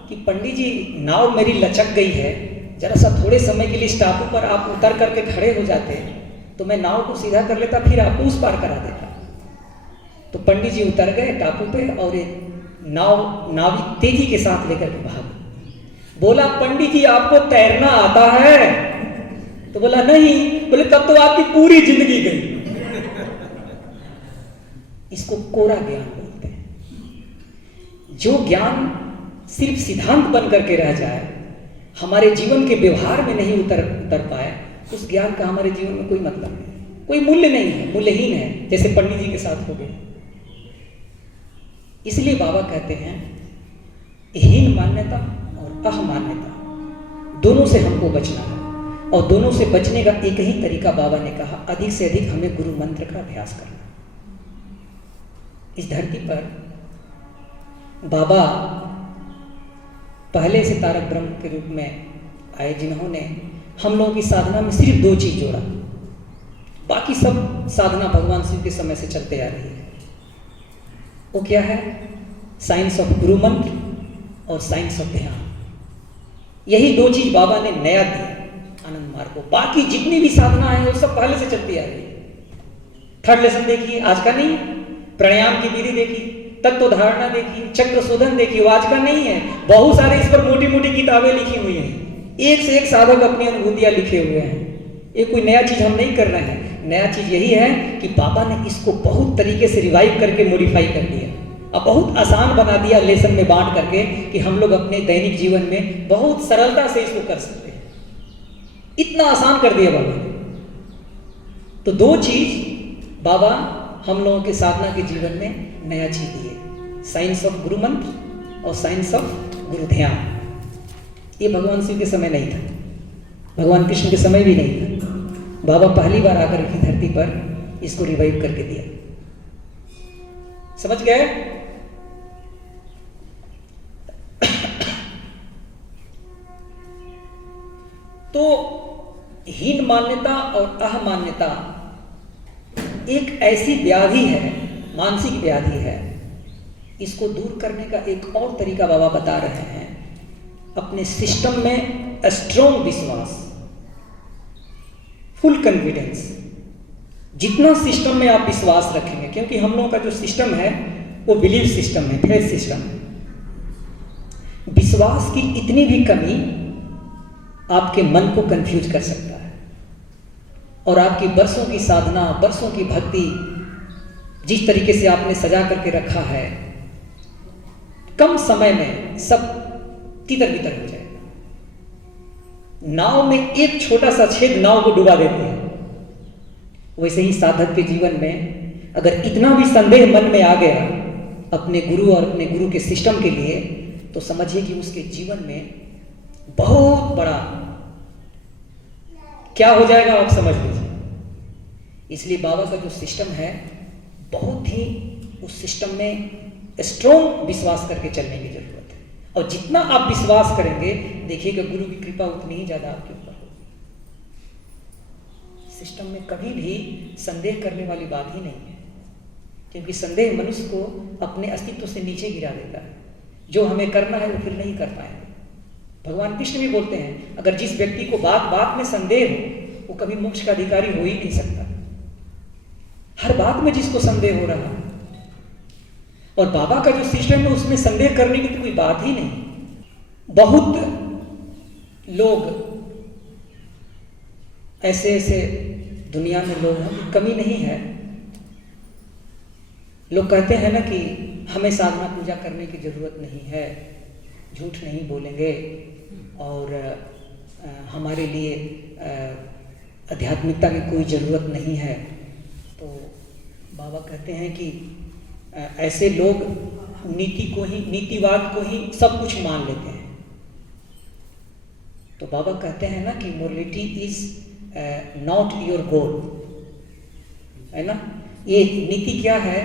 कि पंडित जी नाव मेरी लचक गई है, जरा सा थोड़े समय के लिए इस टापू पर आप उतर करके खड़े हो जाते तो मैं नाव को सीधा कर लेता, फिर आपको उस पार करा देता। तो पंडित जी उतर गए टापू पे और नाविक तेजी के साथ लेकर के भाग। बोला पंडित जी आपको तैरना आता है? तो बोला नहीं। बोले तब तो आपकी पूरी जिंदगी गई। इसको कोरा ज्ञान बोलते हैं। जो ज्ञान सिर्फ सिद्धांत बन करके रह जाए, हमारे जीवन के व्यवहार में नहीं उतर पाए, उस ज्ञान का हमारे जीवन में कोई मतलब नहीं, कोई मूल्य नहीं है, मूल्यहीन है, जैसे पंडित जी के साथ हो गए। इसलिए बाबा कहते हैं हीन मान्यता और अहमान्यता दोनों से हमको बचना है। और दोनों से बचने का एक ही तरीका बाबा ने कहा, अधिक से अधिक हमें गुरु मंत्र का अभ्यास करना। इस धरती पर बाबा पहले से तारक ब्रह्म के रूप में आए, जिन्होंने हम लोगों की साधना में सिर्फ 2 चीज जोड़ा, बाकी सब साधना भगवान शिव के समय से चलते आ रही है। वो क्या है? साइंस ऑफ गुरु मंत्र और साइंस ऑफ ध्यान। यही 2 चीज बाबा ने नया दिया आनंद मार्ग को। बाकी जितनी भी साधना है वो सब पहले से चलती आ रही है। 3rd लेसन देखिए, आज का नहीं। प्राणायाम की विधि देखी, तत्व धारणा देखी, चक्र शोधन देखी, वो आज का नहीं है। बहुत सारे इस पर मोटी मोटी किताबें लिखी हुई हैं, एक से एक साधक अपनी अनुभूतियां लिखे हुए हैं। ये कोई नया चीज हम नहीं कर रहे हैं। नया चीज यही है कि बाबा ने इसको बहुत तरीके से रिवाइव करके मॉडिफाई कर दिया, अब बहुत आसान बना दिया लेसन में बांट करके, कि हम लोग अपने दैनिक जीवन में बहुत सरलता से इसको कर सकते हैं। इतना आसान कर दिया बाबा ने। तो 2 चीज बाबा हम लोगों के साधना के जीवन में नया चीज दिए, साइंस ऑफ गुरु मंत्र और साइंस ऑफ गुरु ध्यान। ये भगवान शिव के समय नहीं था, भगवान कृष्ण के समय भी नहीं था। बाबा पहली बार आकर की धरती पर इसको रिवाइव करके दिया। समझ गए? तो हीन मान्यता और अहमान्यता एक ऐसी व्याधि है, मानसिक व्याधि है। इसको दूर करने का एक और तरीका बाबा बता रहे हैं, अपने सिस्टम में स्ट्रॉन्ग विश्वास, फुल कॉन्फिडेंस। जितना सिस्टम में आप विश्वास रखेंगे, क्योंकि हम लोगों का जो सिस्टम है वो बिलीफ सिस्टम है, फेथ सिस्टम है। विश्वास की इतनी भी कमी आपके मन को कंफ्यूज कर सकता है और आपकी बरसों की साधना, बरसों की भक्ति जिस तरीके से आपने सजा करके रखा है, कम समय में सब तितर बितर हो जाएगा। नाव में एक छोटा सा छेद नाव को डुबा देते हैं। वैसे ही साधक के जीवन में अगर इतना भी संदेह मन में आ गया अपने गुरु और अपने गुरु के सिस्टम के लिए, तो समझिए कि उसके जीवन में बहुत बड़ा क्या हो जाएगा, आप समझ लीजिए। इसलिए बाबा का जो सिस्टम है, बहुत ही उस सिस्टम में स्ट्रॉन्ग विश्वास करके चलने की जरूरत है। और जितना आप विश्वास करेंगे, देखिएगा गुरु की कृपा उतनी ही ज्यादा आपके ऊपर होगी। सिस्टम में कभी भी संदेह करने वाली बात ही नहीं है, क्योंकि संदेह मनुष्य को अपने अस्तित्व से नीचे गिरा देता है। जो हमें करना है वो फिर नहीं कर पाएंगे। भगवान कृष्ण भी बोलते हैं, अगर जिस व्यक्ति को बात बात में संदेह हो, वो कभी मोक्ष का अधिकारी हो ही नहीं सकता। हर बात में जिसको संदेह हो रहा है, और बाबा का जो सिस्टम है उसमें संदेह करने की तो कोई बात ही नहीं। बहुत लोग ऐसे दुनिया में लोग हैं, कमी नहीं है। लोग कहते हैं ना कि हमें साधना पूजा करने की जरूरत नहीं है, झूठ नहीं बोलेंगे और हमारे लिए आध्यात्मिकता की कोई ज़रूरत नहीं है। तो बाबा कहते हैं कि ऐसे लोग नीतिवाद को ही सब कुछ मान लेते हैं। तो बाबा कहते हैं ना कि morality is not your goal, है ना। ये नीति क्या है?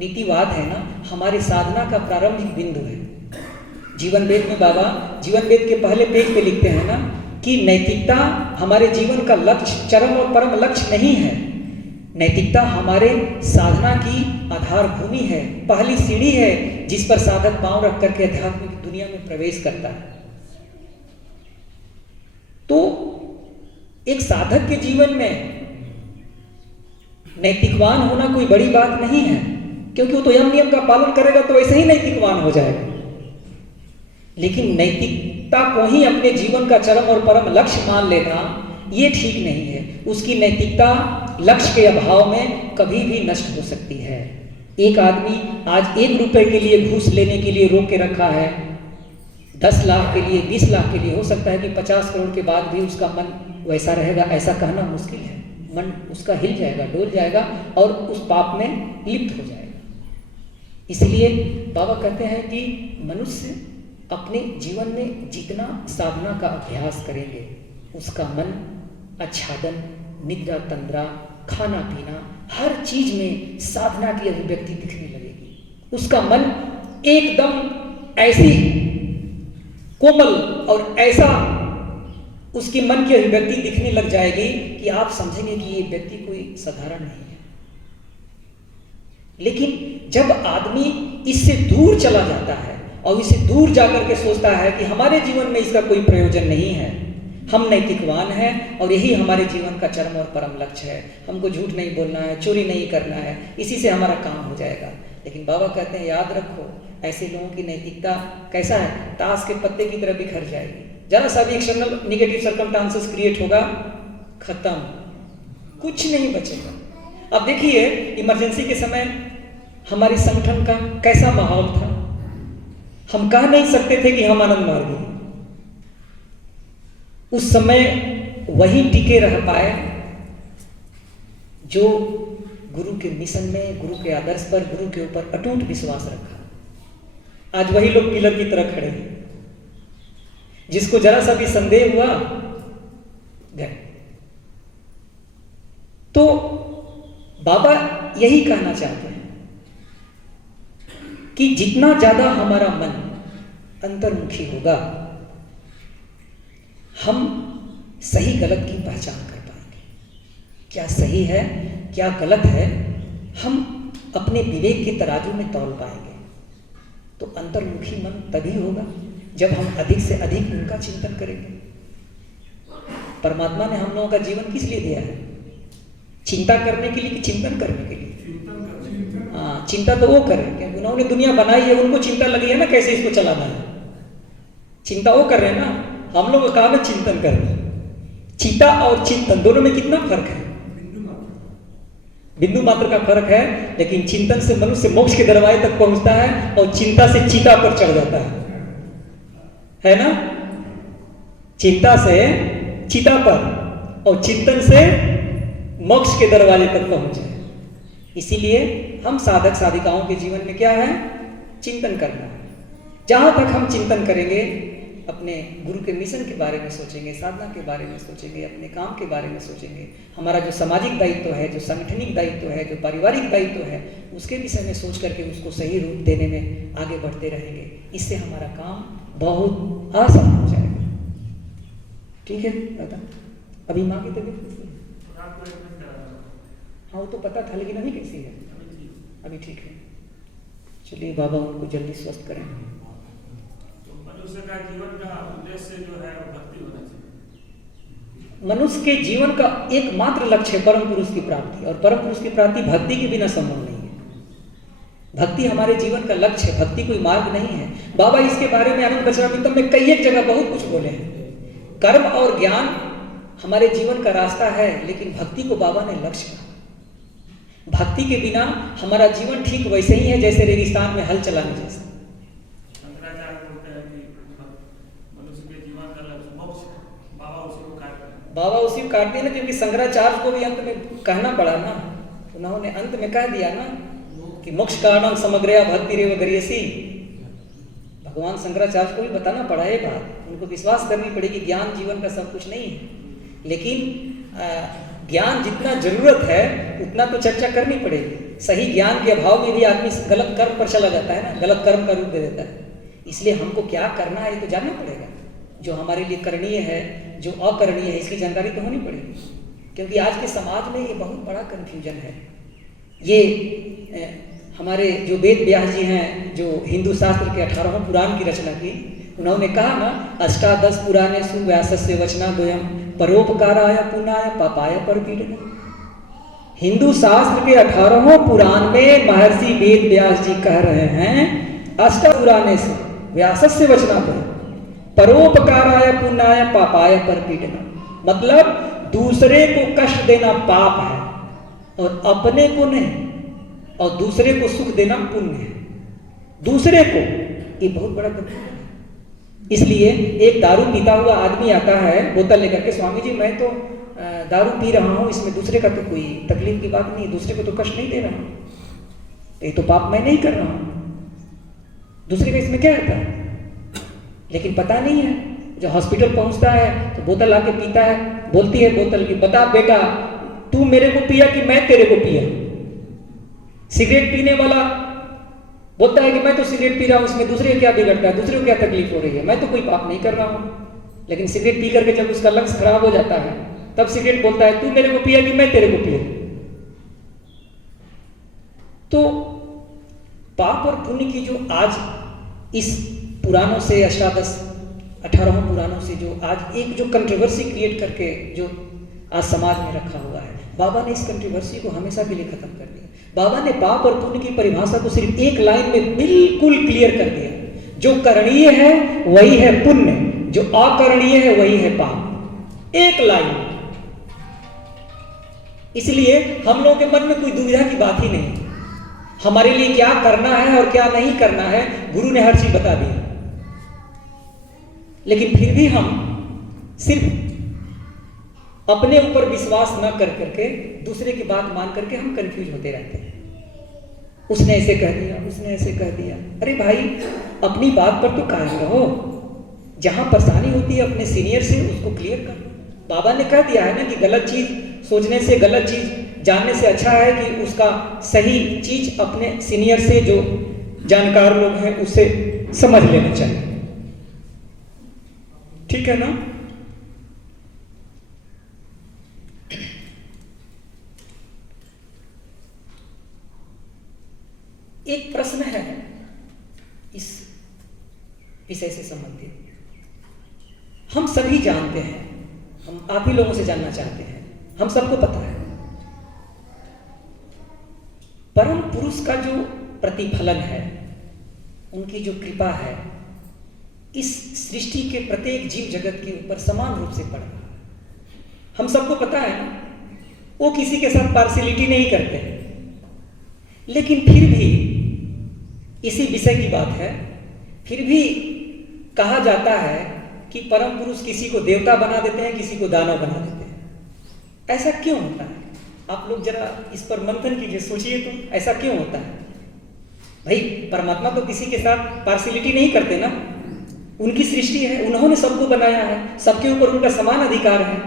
नीतिवाद है ना, हमारे साधना का प्रारंभिक बिंदु है। जीवन वेद में बाबा जीवन वेद के पहले पेज पे लिखते हैं ना कि नैतिकता हमारे जीवन का लक्ष्य, चरम और परम लक्ष्य नहीं है। नैतिकता हमारे साधना की आधार भूमि है, पहली सीढ़ी है जिस पर साधक पांव रख करके आध्यात्मिक दुनिया में प्रवेश करता है। तो एक साधक के जीवन में नैतिकवान होना कोई बड़ी बात नहीं है, क्योंकि वो तो यम नियम का पालन करेगा तो वैसे ही नैतिकवान हो जाएगा। लेकिन नैतिकता को ही अपने जीवन का चरम और परम लक्ष्य मान लेना ये ठीक नहीं है। उसकी नैतिकता लक्ष्य के अभाव में कभी भी नष्ट हो सकती है। एक आदमी आज 1 रुपए के लिए घूस लेने के लिए रोक के रखा है, 10 लाख के लिए, 20 लाख के लिए, हो सकता है कि 50 करोड़ के बाद भी उसका मन वैसा रहेगा, ऐसा कहना मुश्किल है। मन उसका हिल जाएगा, डोल जाएगा और उस पाप में लिप्त हो जाएगा। इसलिए बाबा कहते हैं कि मनुष्य अपने जीवन में जितना साधना का अभ्यास करेंगे, उसका मन आच्छादन, निद्रा तंद्रा, खाना पीना, हर चीज में साधना की अभिव्यक्ति दिखने लगेगी। उसका मन एकदम ऐसी कोमल और ऐसा उसके मन की अभिव्यक्ति दिखने लग जाएगी कि आप समझेंगे कि ये व्यक्ति कोई साधारण नहीं है। लेकिन जब आदमी इससे दूर चला जाता है और इसे दूर जाकर के सोचता है कि हमारे जीवन में इसका कोई प्रयोजन नहीं है, हम नैतिकवान हैं और यही हमारे जीवन का चरम और परम लक्ष्य है, हमको झूठ नहीं बोलना है, चोरी नहीं करना है, इसी से हमारा काम हो जाएगा। लेकिन बाबा कहते हैं याद रखो, ऐसे लोगों की नैतिकता कैसा है, ताश के पत्ते की तरह बिखर जाएगी। जरा सा भी एक्सटर्नल निगेटिव सर्कमस्टांसेस क्रिएट होगा, खत्म, कुछ नहीं बचेगा। अब देखिए इमरजेंसी के समय हमारे संगठन का कैसा माहौल था। हम कह नहीं सकते थे कि हम आनंद मार्गी हैं। उस समय वही टिके रह पाए जो गुरु के मिशन में, गुरु के आदर्श पर, गुरु के ऊपर अटूट विश्वास रखा। आज वही लोग पिलर की तरह खड़े हैं। जिसको जरा सा भी संदेह हुआ गए। तो बाबा यही कहना चाहते हैं कि जितना ज्यादा हमारा मन अंतर्मुखी होगा, हम सही गलत की पहचान कर पाएंगे। क्या सही है, क्या गलत है, हम अपने विवेक के तराजू में तौल पाएंगे। तो अंतर्मुखी मन तभी होगा जब हम अधिक से अधिक उनका चिंतन करेंगे। परमात्मा ने हम लोगों का जीवन किस लिए दिया है? चिंता करने के लिए कि चिंतन करने के लिए? हाँ, चिंता तो वो करें क्योंकि उन्होंने दुनिया बनाई है, उनको चिंता लगी है ना कैसे इसको चलाना है। चिंता वो कर रहे हैं ना, हम लोग का काम है चिंतन करना। चिता और चिंतन दोनों में कितना फर्क है? बिंदु मात्र का फर्क है, लेकिन चिंतन से मनुष्य मोक्ष के दरवाजे तक पहुंचता है और चिंता से चिता पर चढ़ जाता है ना? चिंता से चिता पर और चिंतन से मोक्ष के दरवाजे तक पहुंचे। इसीलिए हम साधक साधिकाओं के जीवन में क्या है? चिंतन करना है। जहां तक हम चिंतन करेंगे, अपने गुरु के मिशन के बारे में सोचेंगे, साधना के बारे में सोचेंगे, अपने काम के बारे में सोचेंगे, हमारा जो सामाजिक दायित्व है, जो सांगठनिक दायित्व है, जो पारिवारिक दायित्व है, उसके विषय में सोच करके उसको सही रूप देने में आगे बढ़ते रहेंगे। इससे हमारा काम बहुत आसान हो जाएगा। ठीक है दादा? अभी माँ की तबीयत कैसी है? हाँ वो तो पता था, लेकिन अभी कैसी है? अभी ठीक है। चलिए बाबा उनको जल्दी स्वस्थ करें। मनुष्य का जीवन का उद्देश्य जो है वो भक्ति होना चाहिए। मनुष्य के जीवन का एकमात्र लक्ष्य है परम पुरुष की प्राप्ति, और परम पुरुष की प्राप्ति भक्ति के बिना संभव नहीं है। भक्ति हमारे जीवन का लक्ष्य है, भक्ति कोई मार्ग नहीं है। बाबा इसके बारे में आनंद वचनामृतम में कई एक जगह बहुत कुछ बोले हैं। कर्म और ज्ञान हमारे जीवन का रास्ता है, लेकिन भक्ति को बाबा ने लक्ष्य कहा। भक्ति के बिना हमारा जीवन ठीक वैसे ही है जैसे रेगिस्तान में हल चलाने जैसे। बाबा उसी को काटते हैं ना, क्योंकि शंकराचार्य को भी अंत में कहना पड़ा ना, उन्होंने अंत में कह दिया ना कि मोक्ष कारणम समग्रया भक्ति रेव गरियसी। भगवान शंकराचार्य को भी बताना पड़ा ये बात, उनको विश्वास करनी पड़ेगी ज्ञान जीवन का सब कुछ नहीं है, लेकिन ज्ञान जितना जरूरत है उतना तो चर्चा करनी पड़ेगी। सही ज्ञान के अभाव में भी आदमी गलत कर्म पर चला जाता है ना, गलत कर्म का रूप दे देता है। इसलिए हमको क्या करना है ये तो जानना पड़ेगा। जो हमारे लिए करणीय है, जो अकरणीय है, इसकी जानकारी तो होनी पड़ेगी, क्योंकि आज के समाज में ये बहुत बड़ा कन्फ्यूजन है। ये हमारे जो वेद व्यास जी हैं, जो हिंदू शास्त्र के 18वें पुराण की रचना की, उन्होंने कहा ना, अष्टादश पुराणे सुव्यासस्य वचना द्वयम परोपकाराय पुण्याय पापाय परपीडनम। हिंदू शास्त्र के 18वें पुराण में महर्षि वेद व्यास जी कह रहे हैं, अष्ट पुराणे से व्यासस्य वचना द्वयम परोपकाराय पुण्याय पापाय परपीडनम। मतलब दूसरे को कष्ट देना पाप है और अपने को नहीं, और दूसरे को सुख देना पुण्य है। दूसरे को, ये बहुत बड़ा कंफ्यूजन है। इसलिए एक दारू पीता हुआ आदमी आता है बोतल लेकर के, स्वामी जी मैं तो दारू पी रहा हूँ, इसमें दूसरे का तो कोई तकलीफ की बात नहीं, दूसरे को तो कष्ट नहीं दे रहा हूँ, ये तो पाप मैं नहीं कर रहा हूँ, दूसरे का इसमें क्या रहता है? लेकिन पता नहीं है। जब हॉस्पिटल पहुंचता है तो बोतल आके पीता है, बोलती है बोतल की, बता बेटा तू मेरे को पिया कि मैं तेरे को पिया? सिगरेट पीने वाला बोलता है कि मैं तो सिगरेट पी रहा हूं, इसमें दूसरे को क्या बिगड़ता है, दूसरे को क्या तकलीफ हो रही है, मैं तो कोई पाप नहीं कर रहा हूं। लेकिन सिगरेट पी करके जब उसका लंग्स खराब हो जाता है, तब सिगरेट बोलता है तू मेरे को पिया कि मैं तेरे को पिया? तो पाप और पुण्य की जो आज इस पुराणों से, अष्टादश 18वें पुराणों से जो आज एक जो कंट्रोवर्सी क्रिएट करके जो आज समाज में रखा हुआ है, बाबा ने इस कंट्रोवर्सी को हमेशा के लिए खत्म कर दिया। बाबा ने पाप और पुण्य की परिभाषा को सिर्फ एक लाइन में बिल्कुल क्लियर कर दिया, जो करणीय है वही है पुण्य, जो अकरणीय है वही है पाप। एक लाइन। इसलिए हम लोगों के मन में कोई दुविधा की बात ही नहीं। हमारे लिए क्या करना है और क्या नहीं करना है गुरु ने हर चीज बता दी, लेकिन फिर भी हम सिर्फ अपने ऊपर विश्वास न कर करके दूसरे की बात मान करके हम कंफ्यूज होते रहते हैं। उसने ऐसे कह दिया, उसने ऐसे कह दिया। अरे भाई अपनी बात पर तो कायम रहो, जहां परेशानी होती है अपने सीनियर से उसको क्लियर कर। बाबा ने कह दिया है ना कि गलत चीज सोचने से, गलत चीज जानने से अच्छा है कि उसका सही चीज अपने सीनियर से, जो जानकार लोग हैं, उससे समझ लेना चाहिए। ठीक है ना? एक प्रश्न है इस विषय से संबंधित। हम सभी जानते हैं, हम आप ही लोगों से जानना चाहते हैं, हम सबको पता है, परम पुरुष का जो प्रतिफलन है, उनकी जो कृपा है, इस सृष्टि के प्रत्येक जीव जगत के ऊपर समान रूप से पड़ रहा है। हम सबको पता है ना, वो किसी के साथ पार्शियलिटी नहीं करते, लेकिन फिर भी इसी विषय की बात है, फिर भी कहा जाता है कि परम पुरुष किसी को देवता बना देते हैं, किसी को दानव बना देते हैं। ऐसा क्यों होता है? आप लोग जरा इस पर मंथन कीजिए, सोचिए तो ऐसा क्यों होता है? भाई परमात्मा तो किसी के साथ पार्शियलिटी नहीं करते ना, उनकी सृष्टि है, उन्होंने सबको बनाया है, सबके ऊपर उनका समान अधिकार है,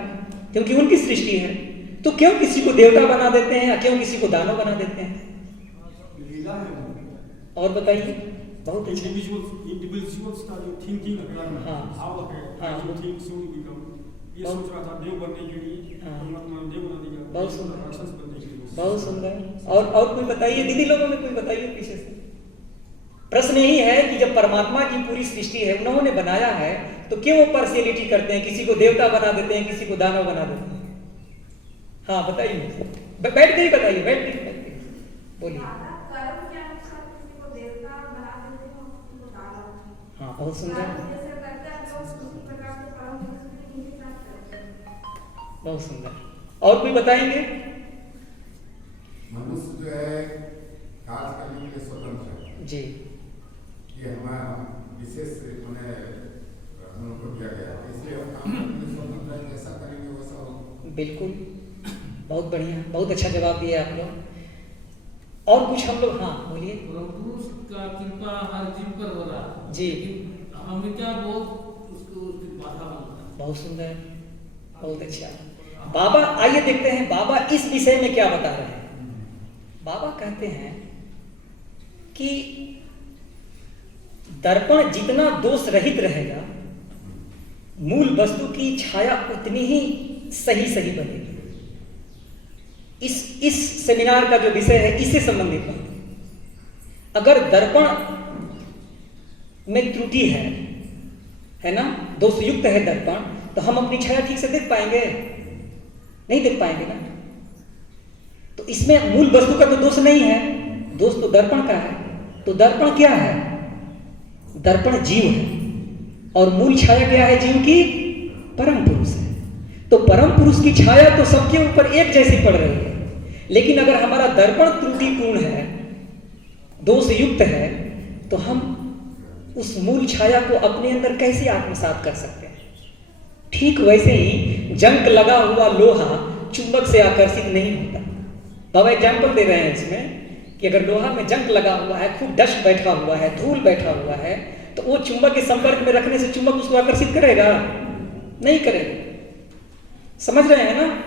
क्योंकि उनकी सृष्टि है। तो क्यों किसी को देवता बना देते हैं या क्यों किसी को दानव बना देते हैं? लीला है। और बताइए। बहुत अच्छा। इंडिविजुअल्स का जो थिंकिंग है, हाँ। भाव है, हाँ। जो थिंक सोल बिकम, ये बहुत- सोच रहा था देव बनने के लिए, हाँ। परमात्मा देव बना दिया, बहुत सुंदर। राक्षस बनने के लिए। बहुत सुंदर। और कोई बताइए, दीदी लोगों में कोई बताइए पीछे से। प्रश्न यही है कि जब परमात्मा की पूरी सृष्टि है, उन्होंने बनाया है, तो क्यों वो पार्शियलिटी करते हैं, किसी को देवता बना देते हैं, किसी को दानव बना देते हैं? हाँ बताइए, बैठ के ही बताइए, बैठ के बोलिए। हाँ बहुत सुंदर, बहुत सुंदर। और कोई बताएंगे? मनुष्य जो है कार्य करने के लिए स्वतंत्र है जी। ये हमारा विशेष मैंने हम लोग को दिया गया है, इसलिए हम काम करने के लिए स्वतंत्र है, जैसा करेंगे वैसा होगा। बिल्कुल, बहुत बढ़िया, बहुत अच्छा जवाब दिया आप लोग। और कुछ हम लोग, हाँ बोलिए। पुरुष का कृपा हर जीव पर हो रहा है जी। हमें क्या बहुत उसको उसकी बाधा बनता है। बहुत सुंदर, बहुत अच्छा। बाबा आइए देखते हैं बाबा इस विषय में क्या बता रहे हैं। बाबा कहते हैं कि दर्पण जितना दोष रहित रहेगा, मूल वस्तु की छाया उतनी ही सही सही बनेगी। इस सेमिनार का जो विषय है इससे संबंधित बात है। अगर दर्पण में त्रुटि है ना, दोषयुक्त है दर्पण, तो हम अपनी छाया ठीक से देख पाएंगे? नहीं देख पाएंगे ना। तो इसमें मूल वस्तु का तो दोष नहीं है, दोष तो दर्पण का है। तो दर्पण क्या है? दर्पण जीव है, और मूल छाया क्या है जीव की? परम पुरुष है। तो परम पुरुष की छाया तो सबके ऊपर एक जैसी पड़ रही है, लेकिन अगर हमारा दर्पण त्रुटिपूर्ण है, दोष युक्त है, तो हम उस मूल छाया को अपने अंदर कैसे आत्मसात कर सकते हैं? ठीक वैसे ही जंग लगा हुआ लोहा चुंबक से आकर्षित नहीं होता। बाबा एग्जाम्पल दे रहे हैं इसमें कि अगर लोहा में जंग लगा हुआ है, खूब डस्ट बैठा हुआ है, धूल बैठा हुआ है, तो वो चुंबक के संपर्क में रखने से चुंबक उसको आकर्षित करेगा? नहीं करेगा। समझ रहे हैं ना?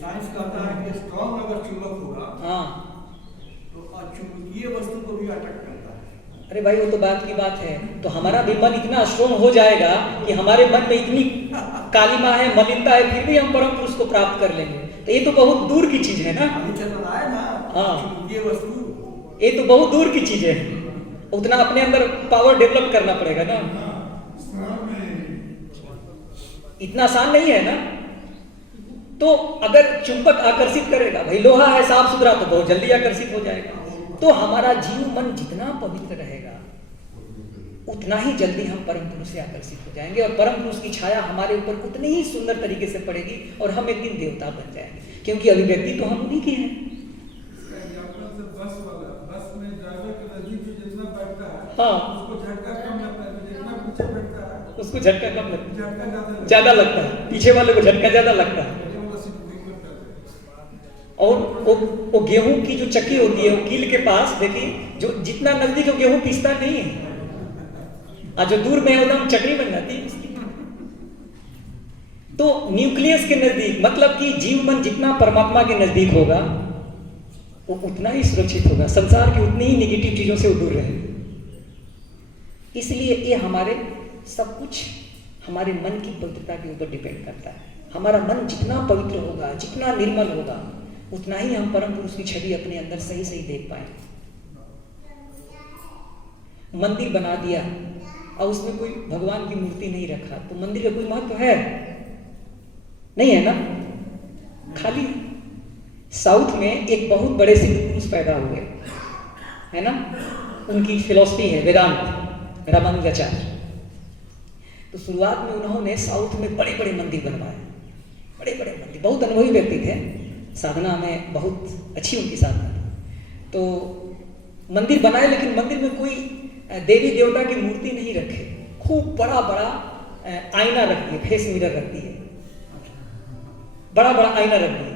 साइंस कहता है कि स्ट्रॉन्ग अगर चुंबक होगा, हाँ। तो अचुंबकीय वस्तु को भी अटैक करता है। अरे भाई वो तो बात की बात है। तो हमारा भी मन इतना स्ट्रोंग हो जाएगा कि हमारे मन में इतनी कालिमा है, मलिनता है, फिर भी हम परम पुरुष को प्राप्त कर लेंगे। तो ये तो बहुत दूर की चीज है ना। अभी चल रहा है ना। हाँ। अचुंबकीय वस्तु ये तो बहुत दूर की चीज है, उतना अपने अंदर पावर डेवलप करना पड़ेगा ना। इतना आसान नहीं है ना। तो अगर चुंबक आकर्षित करेगा, भाई लोहा है साफ सुथरा, तो बहुत जल्दी आकर्षित हो जाएगा। तो हमारा जीव मन जितना पवित्र रहेगा, उतना ही जल्दी हम परम पुरुष से आकर्षित हो जाएंगे, और परम पुरुष की छाया हमारे ऊपर उतनी ही सुंदर तरीके से पड़ेगी, और हम एक दिन देवता बन जाएंगे, क्योंकि अभिव्यक्ति तो हम उन्हीं की है। बस में ड्राइवर के नजदीक जितना बैठता है, हाँ। उसको झटका कम लगता है, जितना पीछे बैठता है उसको झटका कम लगता है, झटका ज्यादा लगता है, पीछे वाले को झटका ज्यादा लगता है। और वो गेहूं की जो चक्की होती है, वो कील के पास देखिए, जो जितना नजदीक है गेहूं पीसता नहीं है, और जो दूर में है एकदम चटनी बन जाती है उसकी। तो न्यूक्लियस के नजदीक, मतलब कि जीव मन जितना परमात्मा के नजदीक होगा, वो उतना ही सुरक्षित होगा, संसार की उतनी ही नेगेटिव चीजों से वो दूर रहेगा। इसलिए ये हमारे सब कुछ हमारे मन की पवित्रता के ऊपर डिपेंड करता है। हमारा मन जितना पवित्र होगा, जितना निर्मल होगा, उतना ही हम परम पुरुष की छवि अपने अंदर सही सही देख पाएंगे। मंदिर बना दिया और उसमें कोई भगवान की मूर्ति नहीं रखा, तो मंदिर का कोई महत्व है? नहीं है ना। खाली साउथ में एक बहुत बड़े सिद्ध पुरुष पैदा हुए, है ना, उनकी फिलॉसफी है वेदांत। रामानुजाचार्य। तो शुरुआत में उन्होंने साउथ में बड़े बड़े मंदिर बनवाए, बड़े बड़े मंदिर, बहुत अनुभवी व्यक्ति थे, साधना में बहुत अच्छी उनकी साधना थी। तो मंदिर बनाए, लेकिन मंदिर में कोई देवी देवता की मूर्ति नहीं रखे, खूब बड़ा बड़ा आईना रख दिए, फेस मिरर रख दिए, बड़ा बड़ा आईना रख दिए।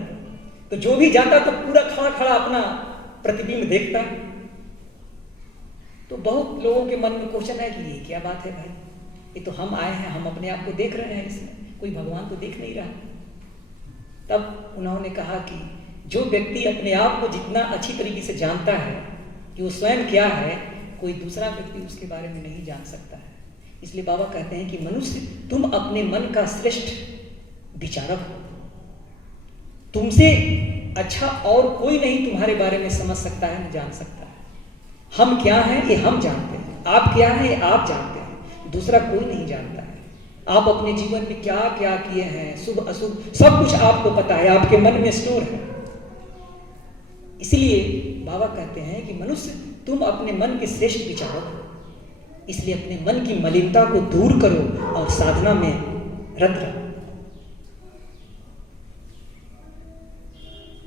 तो जो भी जाता तो पूरा खड़ा खड़ा अपना प्रतिबिंब देखता। तो बहुत लोगों के मन में क्वेश्चन है कि ये क्या बात है भाई, ये तो हम आए हैं, हम अपने आप को देख रहे हैं, इसमें कोई भगवान तो देख नहीं रहा। तब उन्होंने कहा कि जो व्यक्ति अपने आप को जितना अच्छी तरीके से जानता है कि वो स्वयं क्या है, कोई दूसरा व्यक्ति उसके बारे में नहीं जान सकता है। इसलिए बाबा कहते हैं कि मनुष्य, तुम अपने मन का श्रेष्ठ विचारक हो, तुमसे अच्छा और कोई नहीं तुम्हारे बारे में समझ सकता है, न जान सकता है। हम क्या हैं ये हम जानते हैं, आप क्या हैं ये आप जानते हैं, दूसरा कोई नहीं जानता है। आप अपने जीवन में क्या क्या किए हैं, शुभ अशुभ, सब कुछ आपको पता है, आपके मन में स्टोर है। इसलिए बाबा कहते हैं कि मनुष्य, तुम अपने मन के श्रेष्ठ विचारक हो, इसलिए अपने मन की मलिनता को दूर करो और साधना में रत रहो।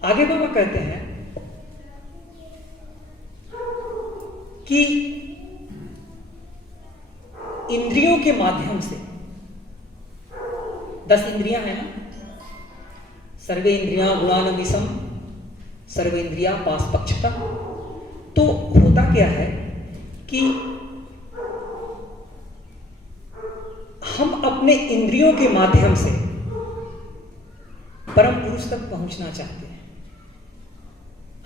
आगे बाबा कहते हैं कि इंद्रियों के माध्यम से, 10 इंद्रियां हैं ना, सर्वे इंद्रियां गुणान्विषम सर्वेंद्रिया पाशपक्षता। तो होता क्या है कि हम अपने इंद्रियों के माध्यम से परम पुरुष तक पहुंचना चाहते हैं।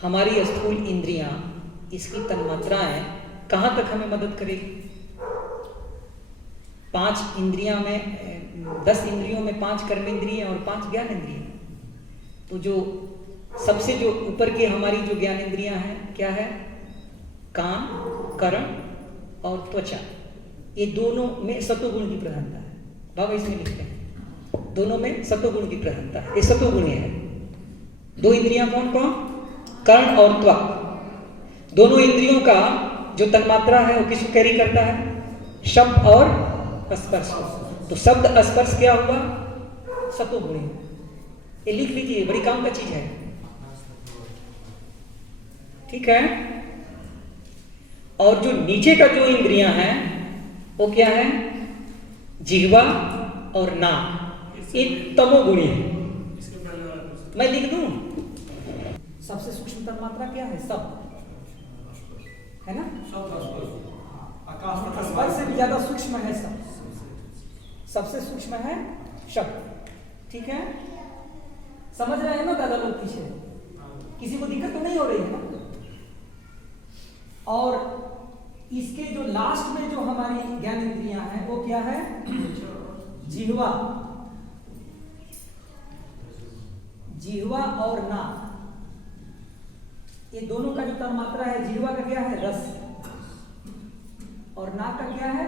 हमारी स्थूल इंद्रियां, इसकी तन्मात्राएं कहां तक हमें मदद करेगी? 5 इंद्रियां में, 10 इंद्रियों में 5 कर्मेंद्रियां और 5 ज्ञान इंद्रियां। तो जो सबसे जो ऊपर की हमारी जो ज्ञान इंद्रियां हैं, क्या है? कान, कर्ण और त्वचा। ये दोनों में सत्वगुण की प्रधानता है। बाबा इसमें लिखते हैं दोनों में सत्वगुण की प्रधानता है, ये सत्वगुण है। 2 इंद्रियां कौन कौन? कर्ण और त्वक। दोनों इंद्रियों का जो तन्मात्रा है वो किसको कैरी करता है? शब्द और स्पर्श। तो शब्द स्पर्श क्या हुआ? सत्वगुणी। ये लिख लीजिए, बड़ी काम का चीज है, ठीक है। और जो नीचे का जो इंद्रियां हैं वो क्या है? जिह्वा और नाक, ये तमोगुणी है। इसके पहले वाला क्वेश्चन मैं लिख दूं? सबसे सूक्ष्म तन्मात्रा क्या है? शब्द है ना? आकाश स्पर्श से भी ज्यादा सूक्ष्म है शब्द, सबसे सूक्ष्म है शब्द, ठीक है। समझ रहे हैं ना दादा लोग? पीछे किसी को दिक्कत तो नहीं हो रही है ना? और इसके जो लास्ट में जो हमारी ज्ञान इंद्रियां हैं वो क्या है? जिह्वा, जिह्वा और नाक, ये दोनों का जो तन्मात्रा है, जिह्वा का क्या है? रस, और नाक का क्या है?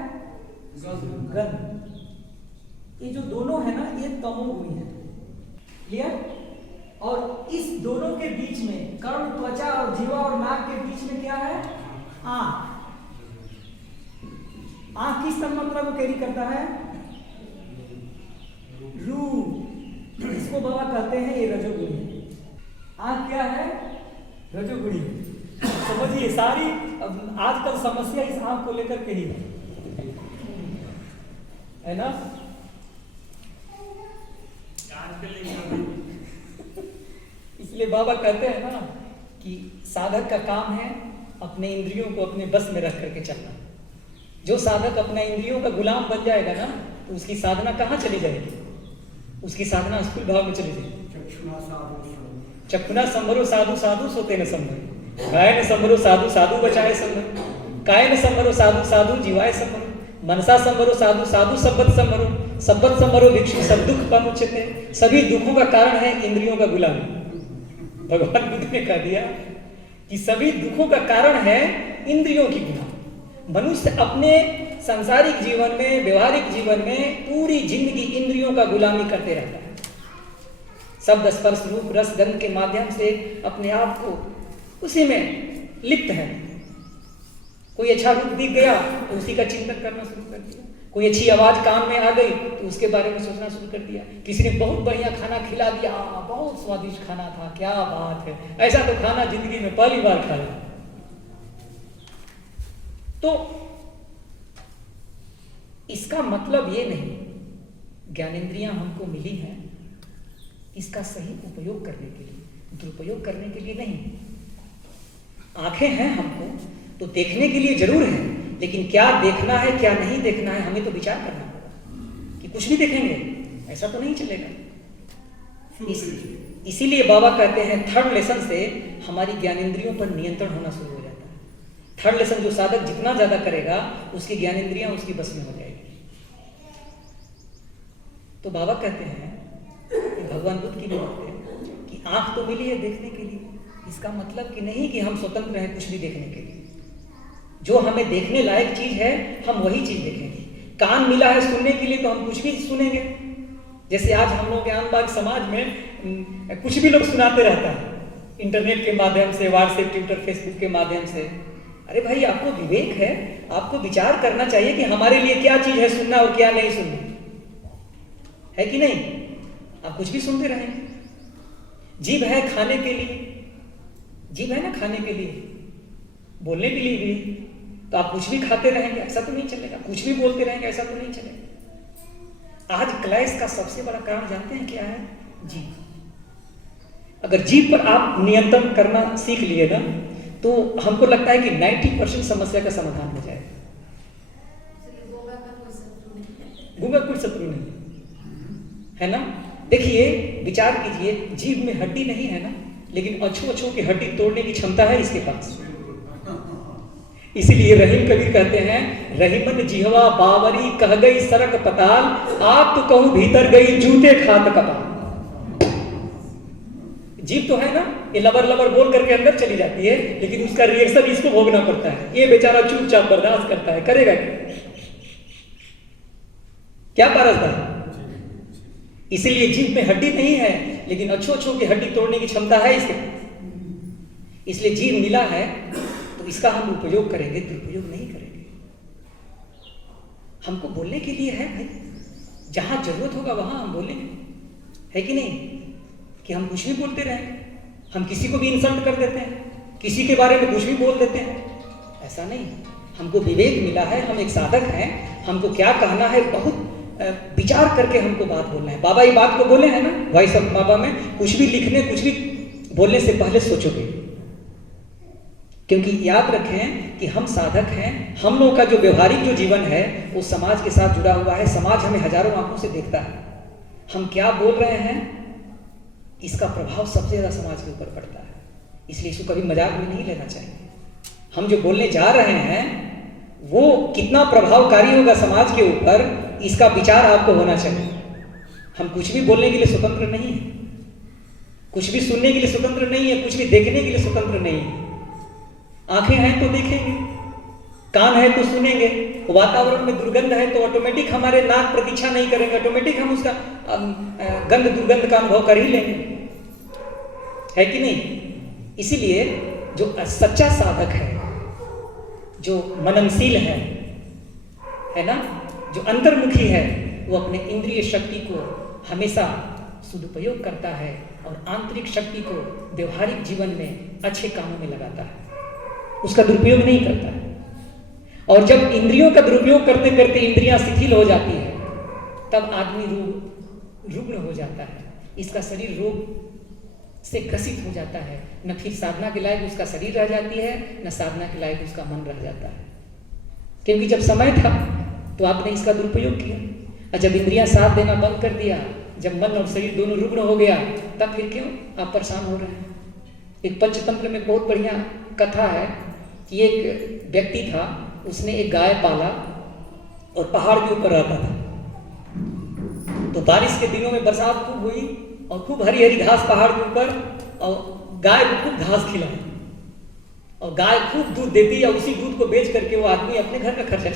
गंध। ये जो दोनों है ना, ये तमोगुणी है, क्लियर। और इस दोनों के बीच में, कर्ण, त्वचा और जिह्वा और नाक के बीच में क्या है? आंख। आंख किस तन्मात्रा को कैरी करता है? रूप। इसको बाबा कहते हैं ये रजोगुणी। आंख क्या है? रजोगुणी। समझिए, सारी आजकल समस्या इस आंख को लेकर के ही है ना? आज के लिए इसलिए बाबा कहते हैं ना कि साधक का काम है अपने इंद्रियों को अपने बस में रख करके चलना। जो साधक अपना इंद्रियों का गुलाम बन जाएगा ना, तो उसकी साधना कहाँ चली जाएगी? उसकी साधना स्थूल भाव में चली जाएगी। चक्षुना संभरो साधु साधु सोते न संभरो, गाय न संभरो साधु साधु बचाए संभरो, काय न संभरो साधु साधु जीवाय संभरो, मनसा संभरो साधु साधु सब्बत संभरो, सब्बत संभरो भिक्षु सब दुख पहुंचते। सभी दुखों का कारण है इंद्रियों का गुलामी। भगवान बुद्ध ने कह दिया कि सभी दुखों का कारण है इंद्रियों की गुलामी। मनुष्य अपने सांसारिक जीवन में, व्यवहारिक जीवन में पूरी जिंदगी इंद्रियों का गुलामी करते रहता है। शब्द, स्पर्श, रूप, रस, गंध के माध्यम से अपने आप को उसी में लिप्त है। कोई अच्छा रूप दिख गया तो उसी का चिंतन करना शुरू कर दिया, कोई अच्छी आवाज कान में आ गई तो उसके बारे में सोचना शुरू कर दिया, किसी ने बहुत बढ़िया खाना खिला दिया, बहुत स्वादिष्ट खाना था, क्या बात है, ऐसा तो खाना जिंदगी में पहली बार खाया। तो इसका मतलब ये नहीं, ज्ञानेंद्रियां हमको मिली हैं इसका सही उपयोग करने के लिए, दुरुपयोग करने के लिए नहीं। आंखें हैं हमको तो देखने के लिए जरूर है, लेकिन क्या देखना है क्या नहीं देखना है हमें तो विचार करना होगा कि कुछ भी देखेंगे ऐसा तो नहीं चलेगा। इसीलिए बाबा कहते हैं थर्ड लेसन से हमारी ज्ञानेंद्रियों पर नियंत्रण होना शुरू हो जाता है। थर्ड लेसन जो साधक जितना ज्यादा करेगा उसकी ज्ञानेंद्रियां उसकी बस में हो जाएगी। तो बाबा कहते हैं कि भगवान बुद्ध की भी बात है कि आंख तो मिली है देखने के लिए, इसका मतलब कि नहीं कि हम स्वतंत्र हैं कुछ भी देखने के लिए। जो हमें देखने लायक चीज है हम वही चीज देखेंगे। कान मिला है सुनने के लिए तो हम कुछ भी सुनेंगे। जैसे आज हम लोग के आमबाग समाज में कुछ भी लोग सुनाते रहता है इंटरनेट के माध्यम से, व्हाट्सएप, ट्विटर, फेसबुक के माध्यम से। अरे भाई आपको विवेक है, आपको विचार करना चाहिए कि हमारे लिए क्या चीज है सुनना और क्या नहीं सुनना, है कि नहीं? आप कुछ भी सुनते रहेंगे। जीभ है खाने के लिए, जीभ है ना खाने के लिए, बोलने के लिए भी, तो आप कुछ भी खाते रहेंगे ऐसा तो नहीं चलेगा, कुछ भी बोलते रहेंगे ऐसा तो नहीं चलेगा। आज क्लेश का सबसे बड़ा कारण जानते हैं क्या है? जीभ। अगर जीभ पर आप नियंत्रण करना सीख लिए ना तो हमको लगता है कि 90% समस्या का समाधान हो जाएगा। गूंगा कोई शत्रु नहीं है ना। देखिए विचार कीजिए, जीभ में हड्डी नहीं है ना, लेकिन अछू की हड्डी तोड़ने की क्षमता है इसके पास। इसीलिए रहीम कबीर कहते हैं, रहीमन जिहवा बावरी कह गई सरक पताल, आप तो कहूं भीतर गई जूते खात कपाल। जीभ तो है ना, ये लबर लबर बोल करके अंदर चली जाती है, लेकिन उसका रिएक्शन इसको भोगना पड़ता है। ये बेचारा चुपचाप बर्दाश्त करता है, करेगा क्या पारसदार। इसीलिए जीभ में हड्डी नहीं है, लेकिन अच्छो की हड्डी तोड़ने की क्षमता है इसके पास। इसलिए जीभ मिला है तो इसका हम उपयोग करेंगे, दुरुपयोग नहीं करेंगे। हमको बोलने के लिए है भाई, जहां जरूरत होगा वहां हम बोलेंगे, है कि नहीं? कि हम कुछ भी बोलते रहेंगे, हम किसी को भी इंसल्ट कर देते हैं, किसी के बारे में कुछ भी बोल देते हैं, ऐसा नहीं। हमको विवेक मिला है, हम एक साधक हैं, हमको क्या कहना है बहुत विचार करके हमको बात बोलना है। बाबा ये बात को बोले हैं ना वॉइस ऑफ बाबा में, कुछ भी लिखने कुछ भी बोलने से पहले सोचोगे, क्योंकि याद रखें कि हम साधक हैं। हम लोगों का जो व्यवहारिक जो जीवन है वो समाज के साथ जुड़ा हुआ है। समाज हमें हजारों आंखों से देखता है, हम क्या बोल रहे हैं इसका प्रभाव सबसे ज्यादा समाज के ऊपर पड़ता है। इसलिए इसको कभी मजाक में नहीं लेना चाहिए। हम जो बोलने जा रहे हैं वो कितना प्रभावकारी होगा समाज के ऊपर, इसका विचार आपको होना चाहिए। हम कुछ भी बोलने के लिए स्वतंत्र नहीं है, कुछ भी सुनने के लिए स्वतंत्र नहीं है, कुछ भी देखने के लिए स्वतंत्र नहीं है। आंखें हैं तो देखेंगे, कान है तो सुनेंगे, वातावरण में दुर्गंध है तो ऑटोमेटिक हमारे नाक प्रतीक्षा नहीं करेंगे, ऑटोमेटिक हम उसका गंध दुर्गंध का अनुभव कर ही लेंगे, है कि नहीं? इसीलिए जो सच्चा साधक है, जो मननशील है ना, जो अंतर्मुखी है, वो अपने इंद्रिय शक्ति को हमेशा सदुपयोग करता है और आंतरिक शक्ति को व्यवहारिक जीवन में अच्छे कामों में लगाता है, उसका दुरुपयोग नहीं करता है। और जब इंद्रियों का दुरुपयोग करते करते इंद्रियां शिथिल हो जाती है तब आदमी रुग्ण हो जाता है, इसका शरीर रोग से ग्रसित हो जाता है। न फिर साधना के लायक उसका शरीर रह जाती है, न साधना के लायक उसका मन रह जाता है। क्योंकि जब समय था तो आपने इसका दुरुपयोग किया, और जब इंद्रियां साथ देना बंद कर दिया, जब मन और शरीर दोनों रुग्ण हो गया, तब फिर क्यों आप परेशान हो रहे हैं? एक पंचतंत्र में बहुत बढ़िया कथा है कि एक व्यक्ति था, उसने एक गाय पाला और पहाड़ के ऊपर रहता था। तो बारिश के दिनों में बरसात खूब हुई और खूब हरी हरी घास पहाड़ के ऊपर, और गाय को खूब घास खिलाई और गाय खूब दूध देती है। उसी दूध को बेच करके वो आदमी अपने घर का खर्चा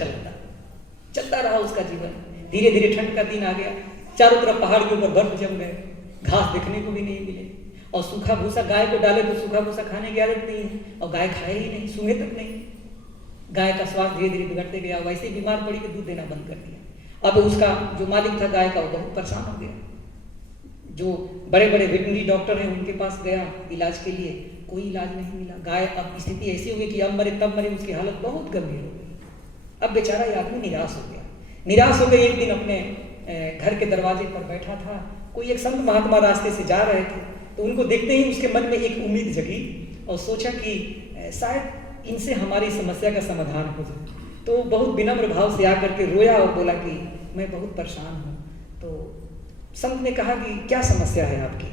चलता रहा उसका जीवन। धीरे धीरे ठंड का दिन आ गया, चारों तरफ पहाड़ के ऊपर बर्फ जम गए, घास देखने को भी नहीं मिले, और सूखा भूसा गाय को डाले तो सूखा भूसा खाने की आदत नहीं है, और गाय खाए ही नहीं, सूंघे तक नहीं। गाय का स्वास्थ्य धीरे धीरे बिगड़ते गया, वैसे ही बीमार पड़ी कि दूध देना बंद कर दिया। अब उसका जो मालिक था गाय का वो बहुत परेशान हो गया। जो बड़े बड़े वेटनरी डॉक्टर हैं उनके पास गया इलाज के लिए, कोई इलाज नहीं मिला। गाय अब स्थिति ऐसी हो गई कि अब मरे तब मरे, उसकी हालत बहुत गंभीर हो गई। अब बेचारा ये आदमी निराश हो गया। निराश हो गए एक दिन अपने घर के दरवाजे पर बैठा था, कोई एक संत महात्मा रास्ते से जा रहे थे, तो उनको देखते ही उसके मन में एक उम्मीद जगी और सोचा कि शायद इनसे हमारी समस्या का समाधान हो जाए। तो बहुत विनम्र भाव से आकर के रोया और बोला कि मैं बहुत परेशान हूँ। तो संत ने कहा कि क्या समस्या है आपकी?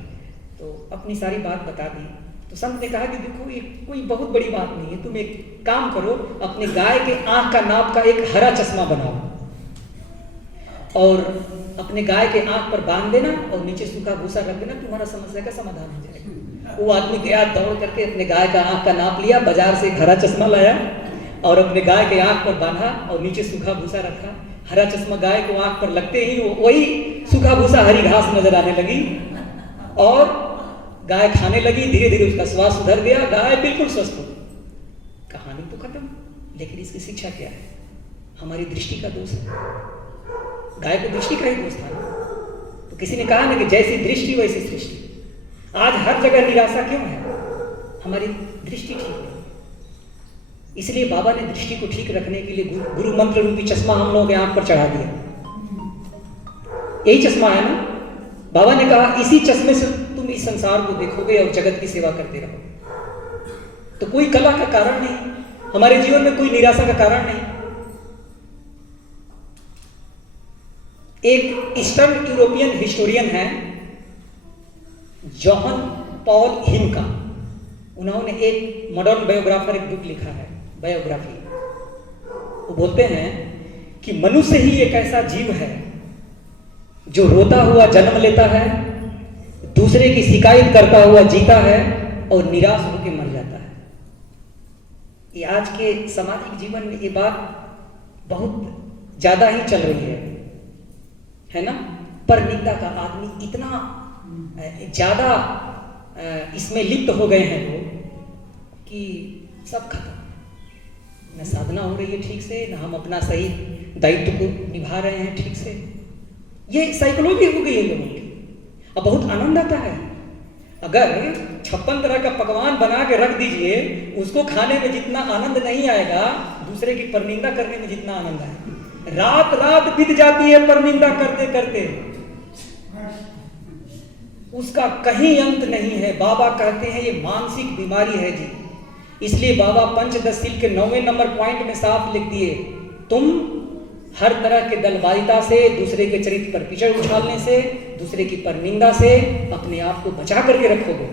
तो अपनी सारी बात बता दी। तो संत ने कहा कि देखो ये कोई बहुत बड़ी बात नहीं है, तुम एक काम करो, अपने गाय के आँख का नाप का एक हरा चश्मा बनाओ और अपने गाय के आँख पर बांध देना और नीचे सूखा भूसा रख देना, तुम्हारा समस्या का समाधान हो जाएगा। वो आदमी गया, दौड़ करके अपने गाय का आँख का नाप लिया, बाजार से एक हरा चश्मा लाया और अपने गाय के आँख पर बांधा और नीचे सूखा भूसा रखा। हरा चश्मा गाय को आँख पर लगते ही वही सूखा भूसा हरी घास नजर आने लगी और गाय खाने लगी। धीरे धीरे उसका स्वास्थ्य सुधर गया, गाय बिल्कुल स्वस्थ हो गई। कहानी तो खत्म, लेकिन इसकी शिक्षा क्या है? हमारी दृष्टि का दोष है। गाय को दृष्टि का ही दोष था। तो किसी ने कहा ना कि जैसी दृष्टि वैसी सृष्टि। आज हर जगह निराशा क्यों है? हमारी दृष्टि ठीक नहीं। इसलिए बाबा ने दृष्टि को ठीक रखने के लिए गुरु मंत्र रूपी चश्मा हम लोगों के आंख पर चढ़ा दिया। यही चश्मा है ना? बाबा ने कहा इसी चश्मे से तुम इस संसार को देखोगे और जगत की सेवा करते रहोगे। तो कोई कला का कारण नहीं, हमारे जीवन में कोई निराशा का कारण नहीं। एक ईस्टर्न यूरोपियन हिस्टोरियन है जॉन पॉल हिम का, उन्होंने एक मॉडर्न बायोग्राफर एक बुक लिखा है, बायोग्राफी। वो बोलते हैं कि मनुष्य ही एक ऐसा जीव है जो रोता हुआ जन्म लेता है, दूसरे की शिकायत करता हुआ जीता है और निराश होकर मर जाता है। ये आज के सामाजिक जीवन में ये बात बहुत ज्यादा ही चल रही है ना? पर निंदा का आदमी इतना ज्यादा इसमें लिप्त हो गए हैं लोग कि सब खत्म। न साधना हो रही है ठीक से, न हम अपना सही दायित्व को निभा रहे हैं ठीक से। ये साइकोलॉजी हो गई है लोगों की। अब बहुत आनंद आता है। अगर 56 तरह का पकवान बना के रख दीजिए, उसको खाने में जितना आनंद नहीं आएगा, दूसरे की परनिंदा करने में जितना आनंद आएगा। रात रात बीत जाती है परनिंदा करते करते, उसका कहीं अंत नहीं है। बाबा कहते हैं ये मानसिक बीमारी है जी। इसलिए बाबा पंचदशील के 9वें नंबर पॉइंट में साफ लिख दिए, तुम हर तरह के दलबादिता से, दूसरे के चरित्र पर कीचड़ उछालने से, दूसरे की परनिंदा से अपने आप को बचा करके रखोगे।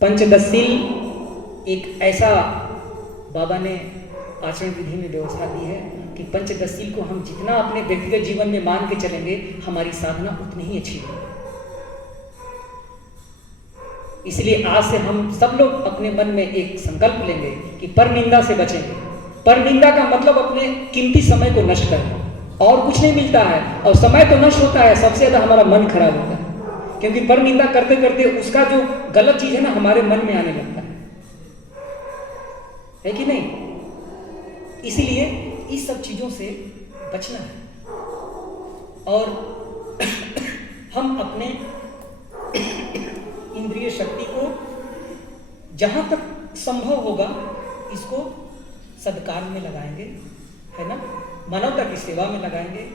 पंचदशील एक ऐसा बाबा ने आचरण विधि में व्यवस्था दी है कि पंचदशील को हम जितना अपने व्यक्तिगत जीवन में मान के चलेंगे, हमारी साधना उतनी ही अच्छी होगी। इसलिए आज से हम सब लोग अपने मन में एक संकल्प लेंगे कि परनिंदा से बचेंगे। परनिंदा का मतलब अपने कीमती समय को नष्ट करना, और कुछ नहीं मिलता है। और समय तो नष्ट होता है, सबसे ज्यादा हमारा मन खराब होता है, क्योंकि परनिंदा करते करते उसका जो गलत चीज है ना हमारे मन में आने लगता है कि नहीं? इसलिए इस सब चीजों से बचना है और हम अपने इंद्रिय शक्ति को जहां तक संभव होगा इसको सदकार्य में लगाएंगे, है ना? मानवता की सेवा में लगाएंगे,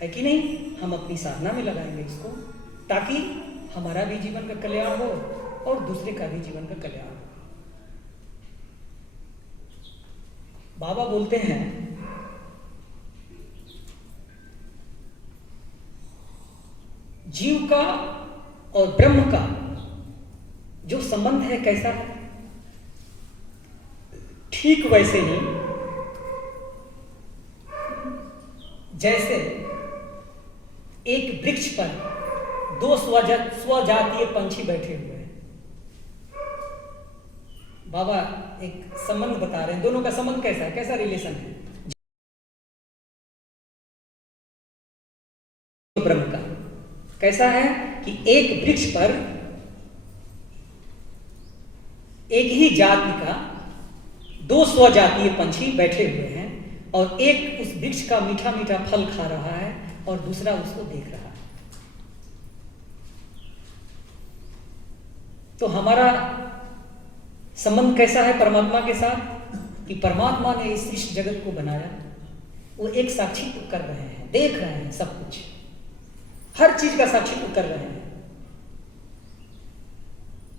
है कि नहीं? हम अपनी साधना में लगाएंगे इसको, ताकि हमारा भी जीवन का कल्याण हो और दूसरे का भी जीवन का कल्याण हो। बाबा बोलते हैं जीव का और ब्रह्म का जो संबंध है कैसा है? ठीक वैसे ही जैसे एक वृक्ष पर दो स्वजातीय पंछी बैठे हुए हैं। बाबा एक संबंध बता रहे हैं, दोनों का संबंध कैसा है, कैसा रिलेशन है ब्रह्म का? कैसा है कि एक वृक्ष पर एक ही जाति का 2 स्वजातीय पंछी बैठे हुए हैं और एक उस वृक्ष का मीठा मीठा फल खा रहा है और दूसरा उसको देख रहा है। तो हमारा संबंध कैसा है परमात्मा के साथ कि परमात्मा ने इस सृष्टि जगत को बनाया, वो एक साक्षित्व कर रहे हैं, देख रहे हैं सब कुछ, हर चीज का साक्षित्व कर रहे हैं।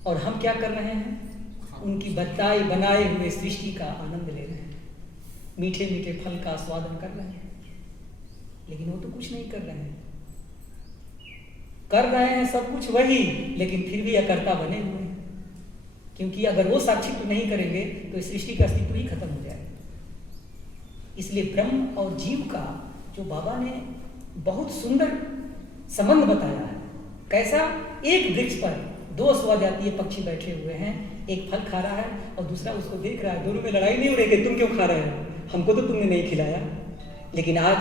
और हम क्या कर रहे हैं? उनकी बनाए हुए सृष्टि का आनंद ले रहे हैं, मीठे मीठे फल का स्वादन कर रहे हैं। लेकिन वो तो कुछ नहीं कर रहे हैं, कर रहे हैं सब कुछ वही, लेकिन फिर भी अकर्ता बने हुए हैं। क्योंकि अगर वो साक्षित्व नहीं करेंगे तो इस सृष्टि का अस्तित्व ही खत्म हो जाएगा। इसलिए ब्रह्म और जीव का जो बाबा ने बहुत सुंदर संबंध बताया है, कैसा? एक वृक्ष पर 2 स्वजातीय पक्षी बैठे हुए हैं, एक फल खा रहा है और दूसरा उसको देख रहा है। दोनों में लड़ाई नहीं हो रही कि तुम क्यों खा रहे हो, हमको तो तुमने नहीं खिलाया। लेकिन आज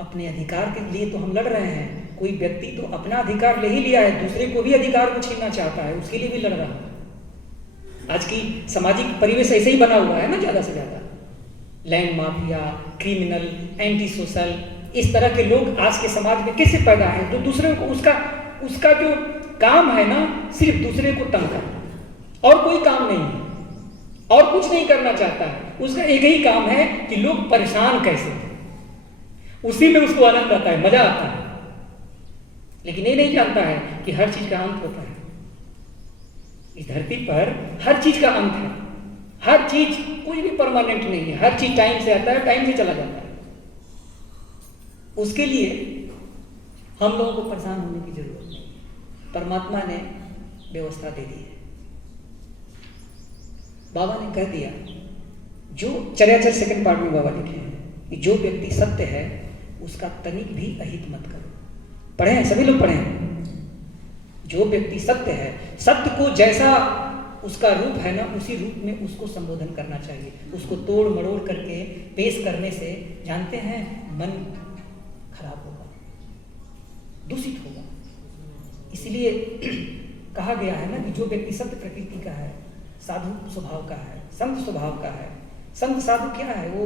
अपने अधिकार के लिए तो हम लड़ रहे हैं। कोई व्यक्ति तो अपना अधिकार ले ही लिया है, दूसरे को भी अधिकार को छीनना चाहता है, उसके लिए भी लड़ रहा है। आज की सामाजिक परिवेश ऐसे ही बना हुआ है ना, ज्यादा से ज्यादा land mafia, criminal, anti social, इस तरह के लोग आज के समाज में कैसे पैदा है? तो दूसरे को उसका जो काम है ना, सिर्फ दूसरे को तंग करना, और कोई काम नहीं है, और कुछ नहीं करना चाहता है। उसका एक ही काम है कि लोग परेशान कैसे हैं, उसी में उसको आनंद आता है, मजा आता है। लेकिन ये नहीं जानता है कि हर चीज का अंत होता है। इस धरती पर हर चीज का अंत है, हर चीज कोई भी परमानेंट नहीं है, हर चीज टाइम से आता है, टाइम से चला जाता है। उसके लिए हम लोगों को परेशान होने की जरूरत नहीं, परमात्मा ने व्यवस्था दे दी है। बाबा ने कह दिया, जो चर्याचर सेकंड पार्ट में बाबा लिखे हैं कि जो व्यक्ति सत्य है उसका तनिक भी अहित मत करो। पढ़े हैं सभी लोग, पढ़े हैं। जो व्यक्ति सत्य है, सत्य को जैसा उसका रूप है ना, उसी रूप में उसको संबोधन करना चाहिए। उसको तोड़ मड़ोड़ करके पेश करने से जानते हैं मन खराब होगा, दूषित होगा। इसलिए कहा गया है ना कि जो व्यक्ति सत्य प्रकृति का है, साधु स्वभाव का है, संत स्वभाव का है। संत साधु क्या है? वो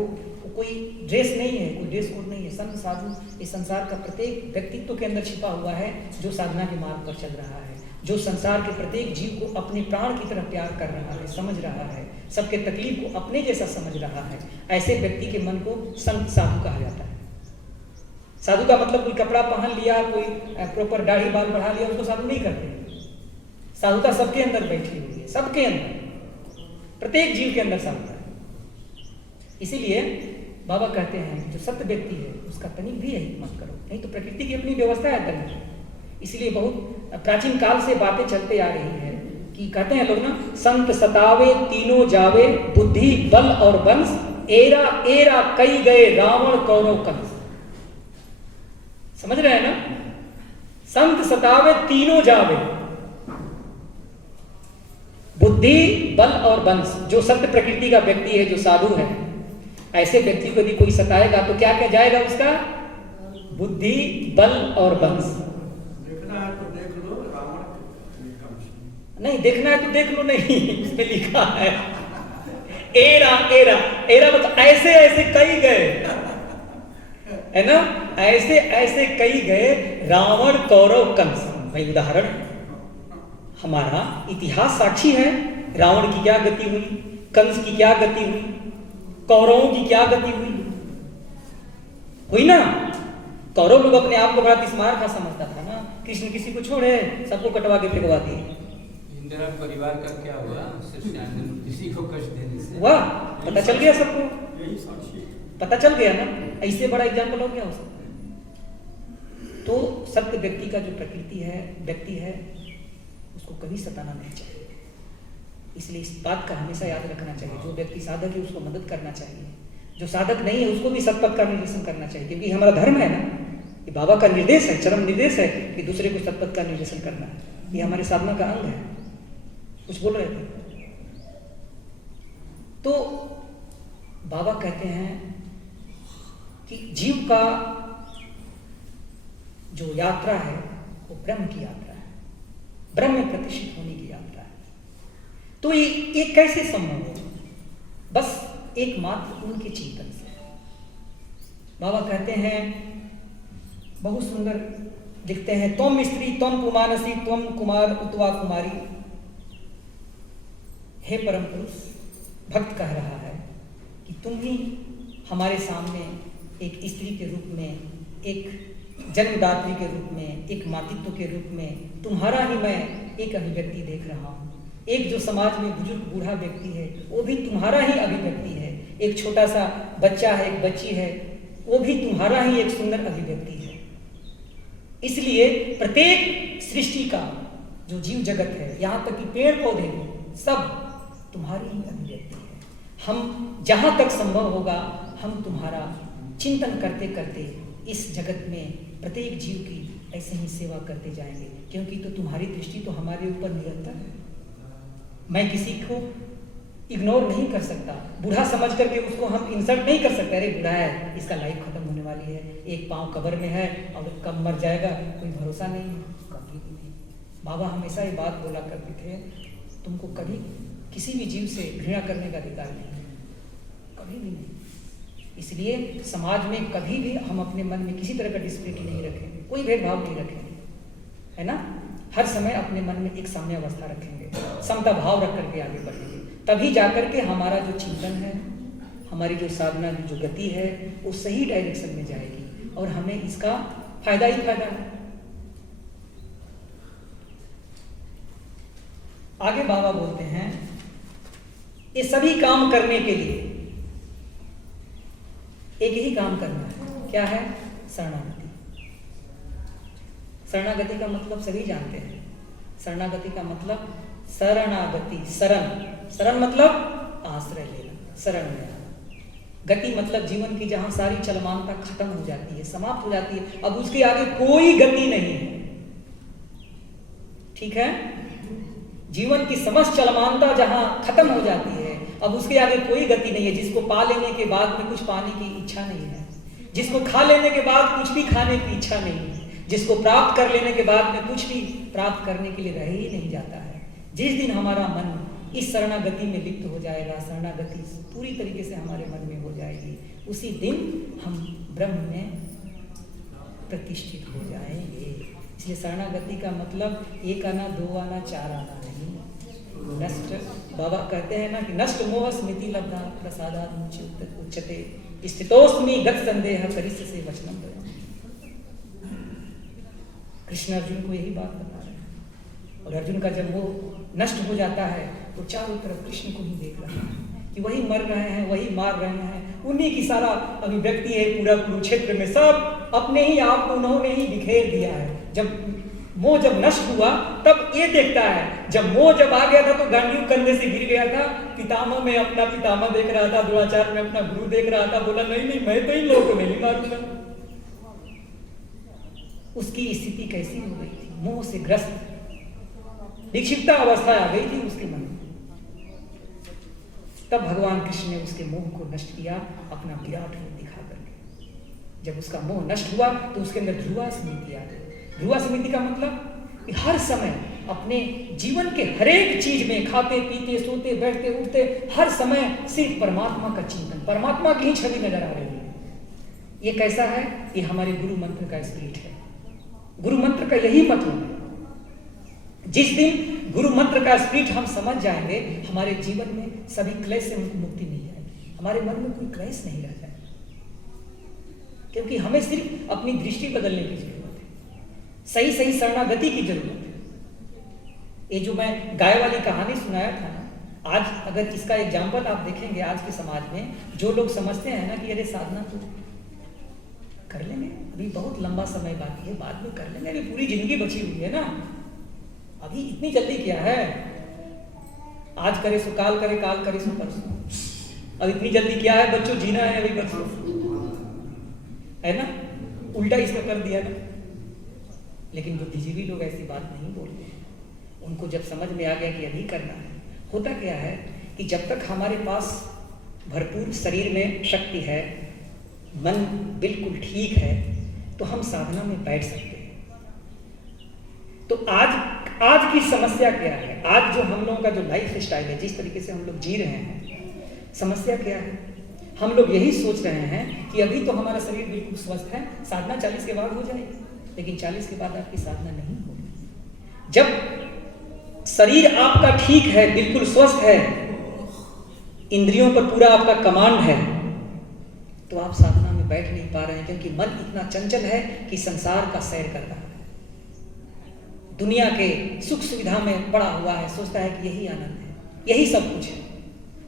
कोई ड्रेस नहीं है, कोई ड्रेस कोड नहीं है। संत साधु इस संसार का प्रत्येक व्यक्तित्व के अंदर छिपा हुआ है, जो साधना के मार्ग पर चल रहा है, जो संसार के प्रत्येक जीव को अपने प्राण की तरह प्यार कर रहा है, समझ रहा है, सबके तकलीफ को अपने जैसा समझ रहा है। ऐसे व्यक्ति के मन को संत साधु कहा जाता है। साधु का मतलब कोई कपड़ा पहन लिया, कोई प्रॉपर दाढ़ी बाल बढ़ा लिया, उसको साधु नहीं करते। साधुता सबके अंदर बैठी हुई है, सबके अंदर, प्रत्येक जीव के अंदर साधुता है। इसीलिए बाबा कहते हैं कि जो सत्य व्यक्ति है उसका तनिक भी अहित मत करो, नहीं तो प्रकृति की अपनी व्यवस्था है तनिक। इसलिए बहुत प्राचीन काल से बातें चलते आ रही है कि कहते हैं लोग ना, संत सतावे तीनों जावे, बुद्धि बल और वंश, एरा एरा कई गए रावण कौरव कंस। समझ रहे हैं ना? संत सतावे तीनों जावे, बुद्धि बल और वंश। जो सत्य प्रकृति का व्यक्ति है, जो साधु है, ऐसे व्यक्ति को यदि कोई सताएगा तो क्या क्या जाएगा उसका? बुद्धि बल और वंश। देखना है तो देख लो, रावण कंस। नहीं देखना है तो देख लो, नहीं उसमें लिखा है एरा एरा एरा, मतलब ऐसे ऐसे कई गए, है ना, ऐसे ऐसे कई गए रावण कौरव कंस। भाई उदाहरण, हमारा इतिहास साक्षी है, रावण की क्या गति हुई, कंस की क्या गति हुई, कौरवों की क्या गति हुई ना। कौरव लोग अपने आप को बड़ा तिस्मार का समझता था ना, कृष्ण किसी को छोड़े सबको कटवा के फेंकवा दिए। इंदिरा परिवार का क्या हुआ? सिर्फ किसी को कष्ट देने से वाह, पता चल गया सबको, यही साक्षी है। पता चल गया ना। ऐसे बड़ा एग्जाम्पल हो क्या हो सकता है? तो सत्य व्यक्ति का जो प्रकृति है, व्यक्ति है, उसको कभी सताना नहीं चाहिए। इसलिए इस बात का हमेशा याद रखना चाहिए। जो व्यक्ति साधक है उसको मदद करना चाहिए, जो साधक नहीं है उसको भी सतपथ का निर्देशन करना चाहिए। क्योंकि हमारा धर्म है ना, ये बाबा का निर्देश है, चरम निर्देश है कि दूसरे को सतपथ का निर्देशन करना है। ये हमारे साधना का अंग है। कुछ बोल रहे थे? तो बाबा कहते हैं कि जीव का जो यात्रा है वो ब्रह्म की यात्रा है, ब्रह्म में प्रतिष्ठित होने की यात्रा है। तो ये कैसे संभव है? बस एकमात्र उनके चिंतन से। बाबा कहते हैं, बहुत सुंदर लिखते हैं, त्वम स्त्री त्वम पुमानसी त्वम कुमार उतवा कुमारी। हे परम पुरुष, भक्त कह रहा है कि तुम ही हमारे सामने एक स्त्री के रूप में, एक जन्मदात्री के रूप में, एक मातृत्व के रूप में तुम्हारा ही मैं एक अभिव्यक्ति देख रहा हूँ। एक जो समाज में बुजुर्ग बूढ़ा व्यक्ति है वो भी तुम्हारा ही अभिव्यक्ति है। एक छोटा सा बच्चा है, एक बच्ची है, वो भी तुम्हारा ही एक सुंदर अभिव्यक्ति है। इसलिए प्रत्येक सृष्टि का जो जीव जगत है, यहाँ तक कि पेड़ पौधे भी, सब तुम्हारी ही अभिव्यक्ति है। हम जहाँ तक संभव होगा हम तुम्हारा चिंतन करते करते इस जगत में प्रत्येक जीव की ऐसे ही सेवा करते जाएंगे, क्योंकि तो तुम्हारी दृष्टि तो हमारे ऊपर निरंतर है। मैं किसी को इग्नोर नहीं कर सकता, बूढ़ा समझ करके उसको हम इंसल्ट नहीं कर सकते। अरे बूढ़ा है, इसका लाइफ खत्म होने वाली है, एक पाँव कब्र में है और कब मर जाएगा कोई भरोसा नहीं है, कभी भी नहीं। बाबा हमेशा ये बात बोला करते थे, तुमको कभी किसी भी जीव से घृणा करने का अधिकार नहीं है, कभी भी नहीं। इसलिए समाज में कभी भी हम अपने मन में किसी तरह का डिस्प्रिटी नहीं रखेंगे, कोई भेदभाव नहीं रखेंगे, है ना। हर समय अपने मन में एक साम्य अवस्था रखेंगे, समता भाव रख करके आगे बढ़ेंगे, तभी जाकर के हमारा जो चिंतन है, हमारी जो साधना की जो गति है वो सही डायरेक्शन में जाएगी और हमें इसका फायदा ही फायदा है। आगे बाबा बोलते हैं, ये सभी काम करने के लिए एक ही काम करना है, क्या है? शरणागति। शरणागति का मतलब सभी जानते हैं। शरणागति का मतलब शरणागति, शरण मतलब आश्रय लेना, शरण लेना। गति मतलब जीवन की जहां सारी चलमानता खत्म हो जाती है, समाप्त हो जाती है, अब उसके आगे कोई गति नहीं है। ठीक है, जीवन की समस्त चलमानता जहां खत्म हो जाती है, अब उसके आगे कोई गति नहीं है। जिसको पा लेने के बाद में कुछ पाने की इच्छा नहीं है, जिसको खा लेने के बाद कुछ भी खाने की इच्छा नहीं है, जिसको प्राप्त कर लेने के बाद में कुछ भी प्राप्त करने के लिए रह ही नहीं जाता है। जिस दिन हमारा मन इस शरणागति में लिप्त हो जाएगा, शरणागति पूरी तरीके से हमारे मन में हो जाएगी, उसी दिन हम ब्रह्म में प्रतिष्ठित हो जाएंगे। इसलिए शरणागति का मतलब एक आना, दो आना, चार आना नहीं। नष्ट, बाबा कहते हैं ना कि नष्ट मोह स्मृति लब्धा प्रसादात् उच्यते स्थितोस्मि गत संदेह करिष्य से वचनम। कृष्ण अर्जुन को यही बात बता रहे हैं। और अर्जुन का जब वो नष्ट हो जाता है तो चारों तरफ कृष्ण को ही देख रहा है कि वही मर रहे हैं, वही मार रहे हैं, उन्हीं की सारा अभिव्यक्ति है। पूरा कुरुक्षेत्र में सब अपने ही आप को उन्होंने ही बिखेर दिया है। जब मोह जब नष्ट हुआ तब ये देखता है, जब मोह जब आ गया था तो गांडीव कंधे से गिर गया था, पितामह में अपना पितामह देख रहा था, द्रोणाचार्य में अपना गुरु देख रहा था, बोला नहीं नहीं मैं तो इन लोगों को नहीं मारूंगा। उसकी स्थिति कैसी हो गई थी? मोह से ग्रस्त विक्षिप्ता अवस्था आ गई थी उसके मन में। तब भगवान कृष्ण ने उसके मोह को नष्ट किया अपना विराट रूप दिखा करके। जब उसका मोह नष्ट हुआ तो उसके अंदर ध्रुवा स्मृति आ गई। ध्रुवा स्मृति का मतलब कि हर समय अपने जीवन के हर एक चीज में, खाते पीते सोते बैठते उठते, हर समय सिर्फ परमात्मा का चिंतन, परमात्मा की ही छवि नजर आ रही है। ये कैसा है? ये हमारे गुरु मंत्र का स्पिरिट है। गुरु मंत्र का यही मतलब है। जिस दिन गुरु मंत्र का स्पिरिट हम समझ जाएंगे, हमारे जीवन में सभी क्लेश से मुक्ति मिल जाएगी, हमारे मन में कोई क्लेश नहीं रह जाएगा, क्योंकि हमें सिर्फ अपनी दृष्टि बदलने की जरूरत है, सही सही शरणागति की जरूरत है। ये जो मैं गाय वाली कहानी सुनाया था ना, आज अगर इसका एग्जाम्पल आप देखेंगे आज के समाज में, जो लोग समझते हैं ना कि अरे साधना तो कर लेंगे, अभी बहुत लंबा समय बाकी है, बाद में कर लेंगे, अभी पूरी जिंदगी बची हुई है ना, अभी इतनी जल्दी क्या है, आज करे सो काल करे, काल करे सो परसों, अब इतनी जल्दी क्या है बच्चों, जीना है अभी बच्चों, है ना, उल्टा इसका कर दिया ना। लेकिन बुद्धिजीवी लोग ऐसी बात नहीं बोलते हैं। उनको जब समझ में आ गया कि अभी करना है, होता क्या है कि जब तक हमारे पास भरपूर शरीर में शक्ति है, मन बिल्कुल ठीक है, तो हम साधना में बैठ सकते हैं। तो आज की समस्या क्या है? आज जो हम लोगों का जो लाइफ स्टाइल है, जिस तरीके से हम लोग जी रहे हैं, समस्या क्या है? हम लोग यही सोच रहे हैं कि अभी तो हमारा शरीर बिल्कुल स्वस्थ है, साधना 40 के बाद हो जाएगी, लेकिन 40 के बाद आपकी साधना नहीं होगी। जब शरीर आपका ठीक है, बिल्कुल स्वस्थ है, इंद्रियों पर पूरा आपका कमांड है, तो आप साधना में बैठ नहीं पा रहे हैं, क्योंकि मन इतना चंचल है कि संसार का सैर कर रहा है, दुनिया के सुख सुविधा में पड़ा हुआ है, सोचता है कि यही आनंद है, यही सब कुछ है,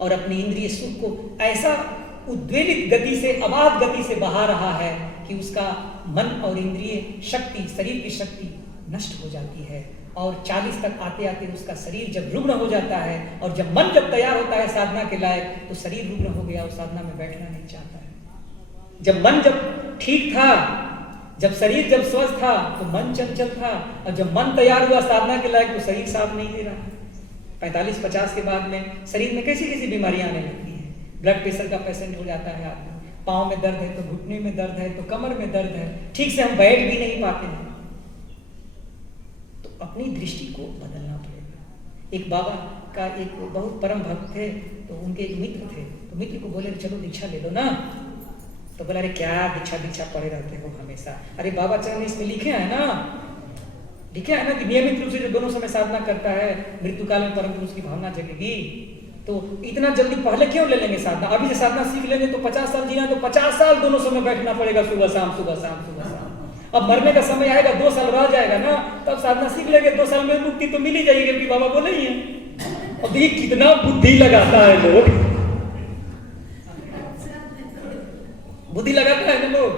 और अपने इंद्रिय सुख को ऐसा उद्वेलित गति से, अबाध गति से बहा रहा है कि उसका मन और इंद्रिय शक्ति, शरीर की शक्ति नष्ट हो जाती है, और 40 तक आते आते उसका शरीर जब रुग्ण हो जाता है, और जब मन जब तैयार होता है साधना के लायक, तो शरीर रुग्ण हो गया और साधना में बैठना नहीं चाहता है। जब मन जब ठीक था, जब शरीर जब स्वस्थ था, तो मन चंचल था, और जब मन तैयार हुआ साधना के लायक, तो शरीर साथ नहीं दे रहा है। 45-50 के बाद में शरीर में कैसी कैसी बीमारियां आने लगती हैं। ब्लड प्रेशर का पेशेंट हो जाता है आदमी, पाँव में दर्द है तो घुटने में दर्द है तो कमर में दर्द है, ठीक से हम बैठ भी नहीं पाते हैं। तो अपनी दृष्टि को बदलना पड़ेगा। एक बाबा का एक बहुत परम भक्त थे, तो उनके एक मित्र थे, तो मित्र को बोले चलो दीक्षा ले लो ना। तो बोला अरे क्या दीक्षा पड़े रहते हो हमेशा। अरे बाबा चरण इसमें लिखे हैं ना कि नियमित रूप से जो दोनों समय साधना करता है, मृत्यु काल में परम पुरुष की भावना जगेगी। तो इतना जल्दी पहले क्यों ले लेंगे साधना? अभी से साधना सीख लेंगे तो 50 साल जीना, तो 50 साल दोनों समय बैठना पड़ेगा, सुबह शाम सुबह शाम सुबह शाम। अब मरने का समय आएगा, 2 साल रह जाएगा ना, तब साधना सीख लेंगे, 2 साल में मुक्ति तो मिल ही जाएगी, क्योंकि बाबा बोले ही है। अब देखिए कितना बुद्धि लगाता है लोग, बुद्धि लगाता है ना लोग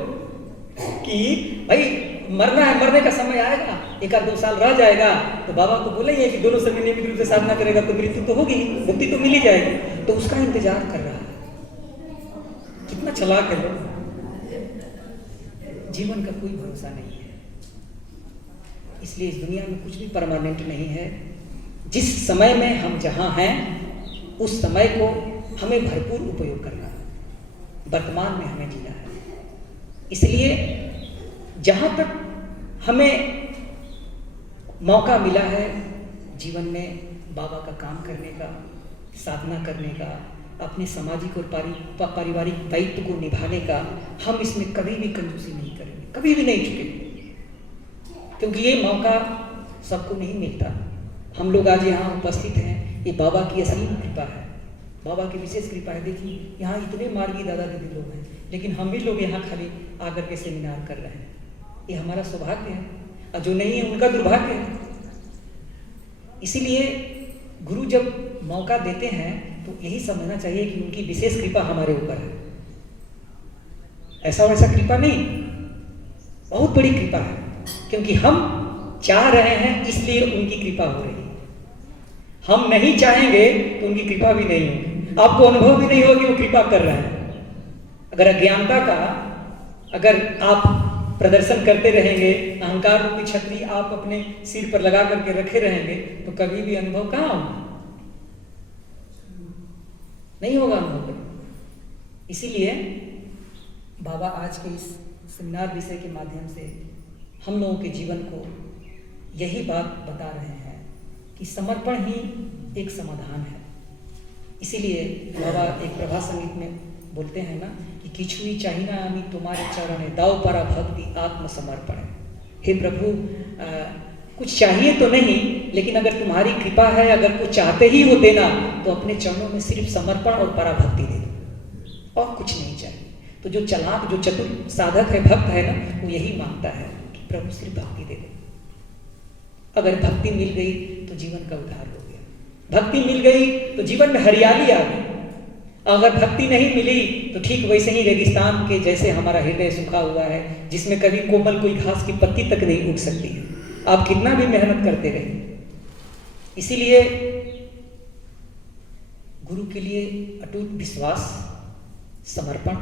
कि भाई मरना है, मरने का समय आएगा, 1-2 साल रह जाएगा, तो बाबा तो बोले ही है कि दोनों समय नियमित रूप से साधना करेगा तो मृत्यु तो होगी, मुक्ति तो मिल ही जाएगी, तो उसका इंतजार कर रहा है। कितना चालाक है लोग। जीवन का कोई भरोसा नहीं है, इसलिए इस दुनिया में कुछ भी परमानेंट नहीं है। जिस समय में हम जहाँ हैं, उस समय को हमें भरपूर उपयोग करना है, वर्तमान में हमें जीना है। इसलिए जहाँ तक हमें मौका मिला है जीवन में बाबा का काम करने का, साधना करने का, अपने सामाजिक और पारिवारिक दायित्व को निभाने का, हम इसमें कभी भी कंजूसी नहीं करेंगे, कभी भी नहीं चुकेंगे, क्योंकि ये मौका सबको नहीं मिलता। हम लोग आज यहाँ उपस्थित हैं, ये बाबा की असीम कृपा है, बाबा की विशेष कृपा है। देखिए यहाँ इतने मार्गी दादा दीदी लोग हैं, लेकिन हम भी लोग यहाँ खाली आकर के सेमिनार कर रहे हैं, ये हमारा सौभाग्य है, और जो नहीं है उनका दुर्भाग्य है। इसीलिए गुरु जब मौका देते हैं तो यही समझना चाहिए कि उनकी विशेष कृपा हमारे ऊपर है, ऐसा वैसा कृपा नहीं, बहुत बड़ी कृपा है, क्योंकि हम चाह रहे हैं इसलिए उनकी कृपा हो रही है। हम नहीं चाहेंगे तो उनकी कृपा भी नहीं होगी, आपको अनुभव भी नहीं होगी वो कृपा कर रहे हैं। अगर अज्ञानता का अगर आप प्रदर्शन करते रहेंगे, अहंकार रूपी छतरी आप अपने सिर पर लगा करके रखे रहेंगे, तो कभी भी अनुभव कहाँ होगा? नहीं होगा अनुभव। इसीलिए बाबा आज के इस सेमिनार विषय के माध्यम से हम लोगों के जीवन को यही बात बता रहे हैं कि समर्पण ही एक समाधान है। इसीलिए बाबा एक प्रभा संगीत में बोलते हैं ना कि किछुई चाहिना आमी तुम्हारे चरण दाव परा भक्ति आत्मसमर्पण। हे प्रभु, कुछ चाहिए तो नहीं, लेकिन अगर तुम्हारी कृपा है, अगर कुछ चाहते ही हो देना, तो अपने चरणों में सिर्फ समर्पण और पराभक्ति दे दो, और कुछ नहीं चाहिए। तो जो चालाक, जो चतुर साधक है, भक्त है ना, वो यही मांगता है कि प्रभु सिर्फ भक्ति दे दो। अगर भक्ति मिल गई तो जीवन का उद्धार हो गया, भक्ति मिल गई तो जीवन में हरियाली आ गई। अगर भक्ति नहीं मिली तो ठीक वैसे ही रेगिस्तान के जैसे हमारा हृदय सूखा हुआ है, जिसमें कभी कोमल कोई घास की पत्ती तक नहीं उग सकती है, आप कितना भी मेहनत करते रहिए। इसीलिए गुरु के लिए अटूट विश्वास, समर्पण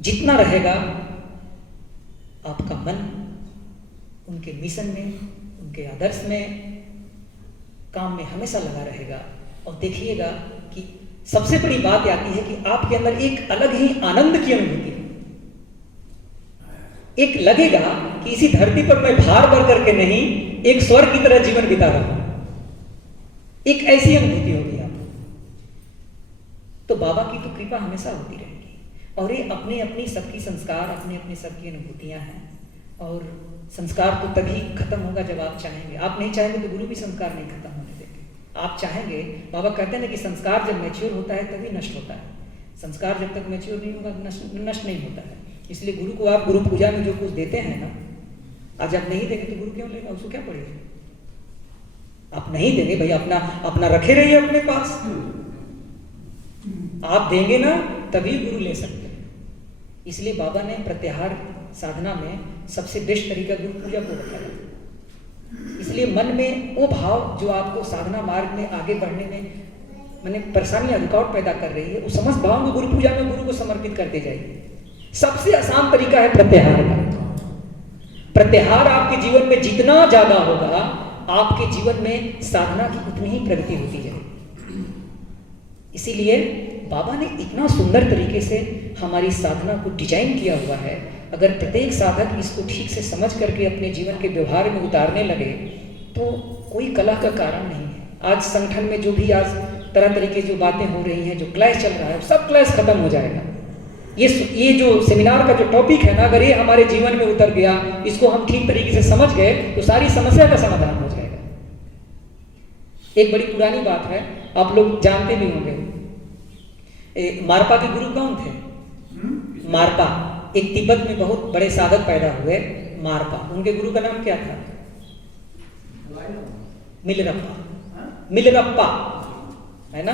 जितना रहेगा, आपका मन उनके मिशन में, उनके आदर्श में, काम में हमेशा लगा रहेगा। और देखिएगा कि सबसे बड़ी बात आती है कि आपके अंदर एक अलग ही आनंद की अनुभूति है। एक लगेगा कि इसी धरती पर मैं भार भर करके नहीं, एक स्वर्ग की तरह जीवन बिता रहा हूं, एक ऐसी अनुभूति होगी आपको। तो बाबा की तो कृपा हमेशा होती रहेगी। और ये अपने अपनी सबकी संस्कार, अपने अपने सबकी अनुभूतियाँ हैं। और संस्कार तो तभी खत्म होगा जब आप चाहेंगे। आप नहीं चाहेंगे तो गुरु भी संस्कार नहीं खत्म होने देंगे। आप चाहेंगे, बाबा कहते हैं ना कि संस्कार जब मैच्योर होता है तभी नष्ट होता है। संस्कार जब तक मैच्योर नहीं होगा नष्ट नहीं होता है। इसलिए गुरु को आप गुरु पूजा में जो कुछ देते हैं ना, आज आप नहीं देंगे तो गुरु क्यों लेगा, उसको क्या पड़ेगा? आप नहीं देंगे भाई, अपना रखे रहिए अपने पास। आप देंगे ना तभी गुरु ले सकते हैं। इसलिए बाबा ने प्रत्याहार साधना में सबसे बेस्ट तरीका गुरु पूजा को बताया। इसलिए मन में वो भाव जो आपको साधना मार्ग में आगे बढ़ने में मैंने परेशानियां, रुकावट पैदा कर रही है, उस समस्त भाव को गुरु पूजा में गुरु को समर्पित करते जाइए। सबसे आसान तरीका है प्रत्याहार का। प्रत्याहार आपके जीवन में जितना ज्यादा होगा, आपके जीवन में साधना की उतनी ही प्रगति होती जाएगी। इसीलिए बाबा ने इतना सुंदर तरीके से हमारी साधना को डिजाइन किया हुआ है। अगर प्रत्येक साधक इसको ठीक से समझ करके अपने जीवन के व्यवहार में उतारने लगे तो कोई कला का कारण नहीं है। आज संगठन में जो भी आज तरह तरह की जो बातें हो रही हैं, जो क्लैश चल रहा है, सब क्लैश खत्म हो जाएगा। ये जो सेमिनार का जो टॉपिक है ना, अगर ये हमारे जीवन में उतर गया, इसको हम ठीक तरीके से समझ गए तो सारी समस्या का समाधान हो जाएगा। एक बड़ी पुरानी बात है, आप लोग जानते भी होंगे। मारपा के गुरु कौन थे? मारपा, एक तिब्बत में बहुत बड़े साधक पैदा हुए मारपा। उनके गुरु का नाम क्या था? मिलरप्पा, है ना।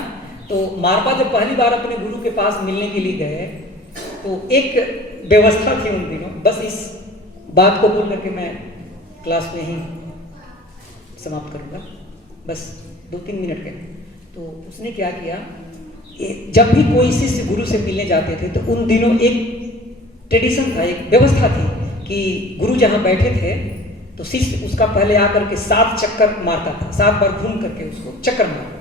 तो मारपा जब पहली बार अपने गुरु के पास मिलने के लिए गए तो एक व्यवस्था थी उन दिनों। बस इस बात को बोल करके मैं क्लास में ही समाप्त करूंगा, बस 2-3 मिनट के। तो उसने क्या किया, जब भी कोई शिष्य गुरु से मिलने जाते थे तो उन दिनों एक ट्रेडिशन था, एक व्यवस्था थी कि गुरु जहाँ बैठे थे तो शिष्य उसका पहले आकर के 7 चक्कर मारता था। 7 बार घूम करके उसको चक्कर मारता,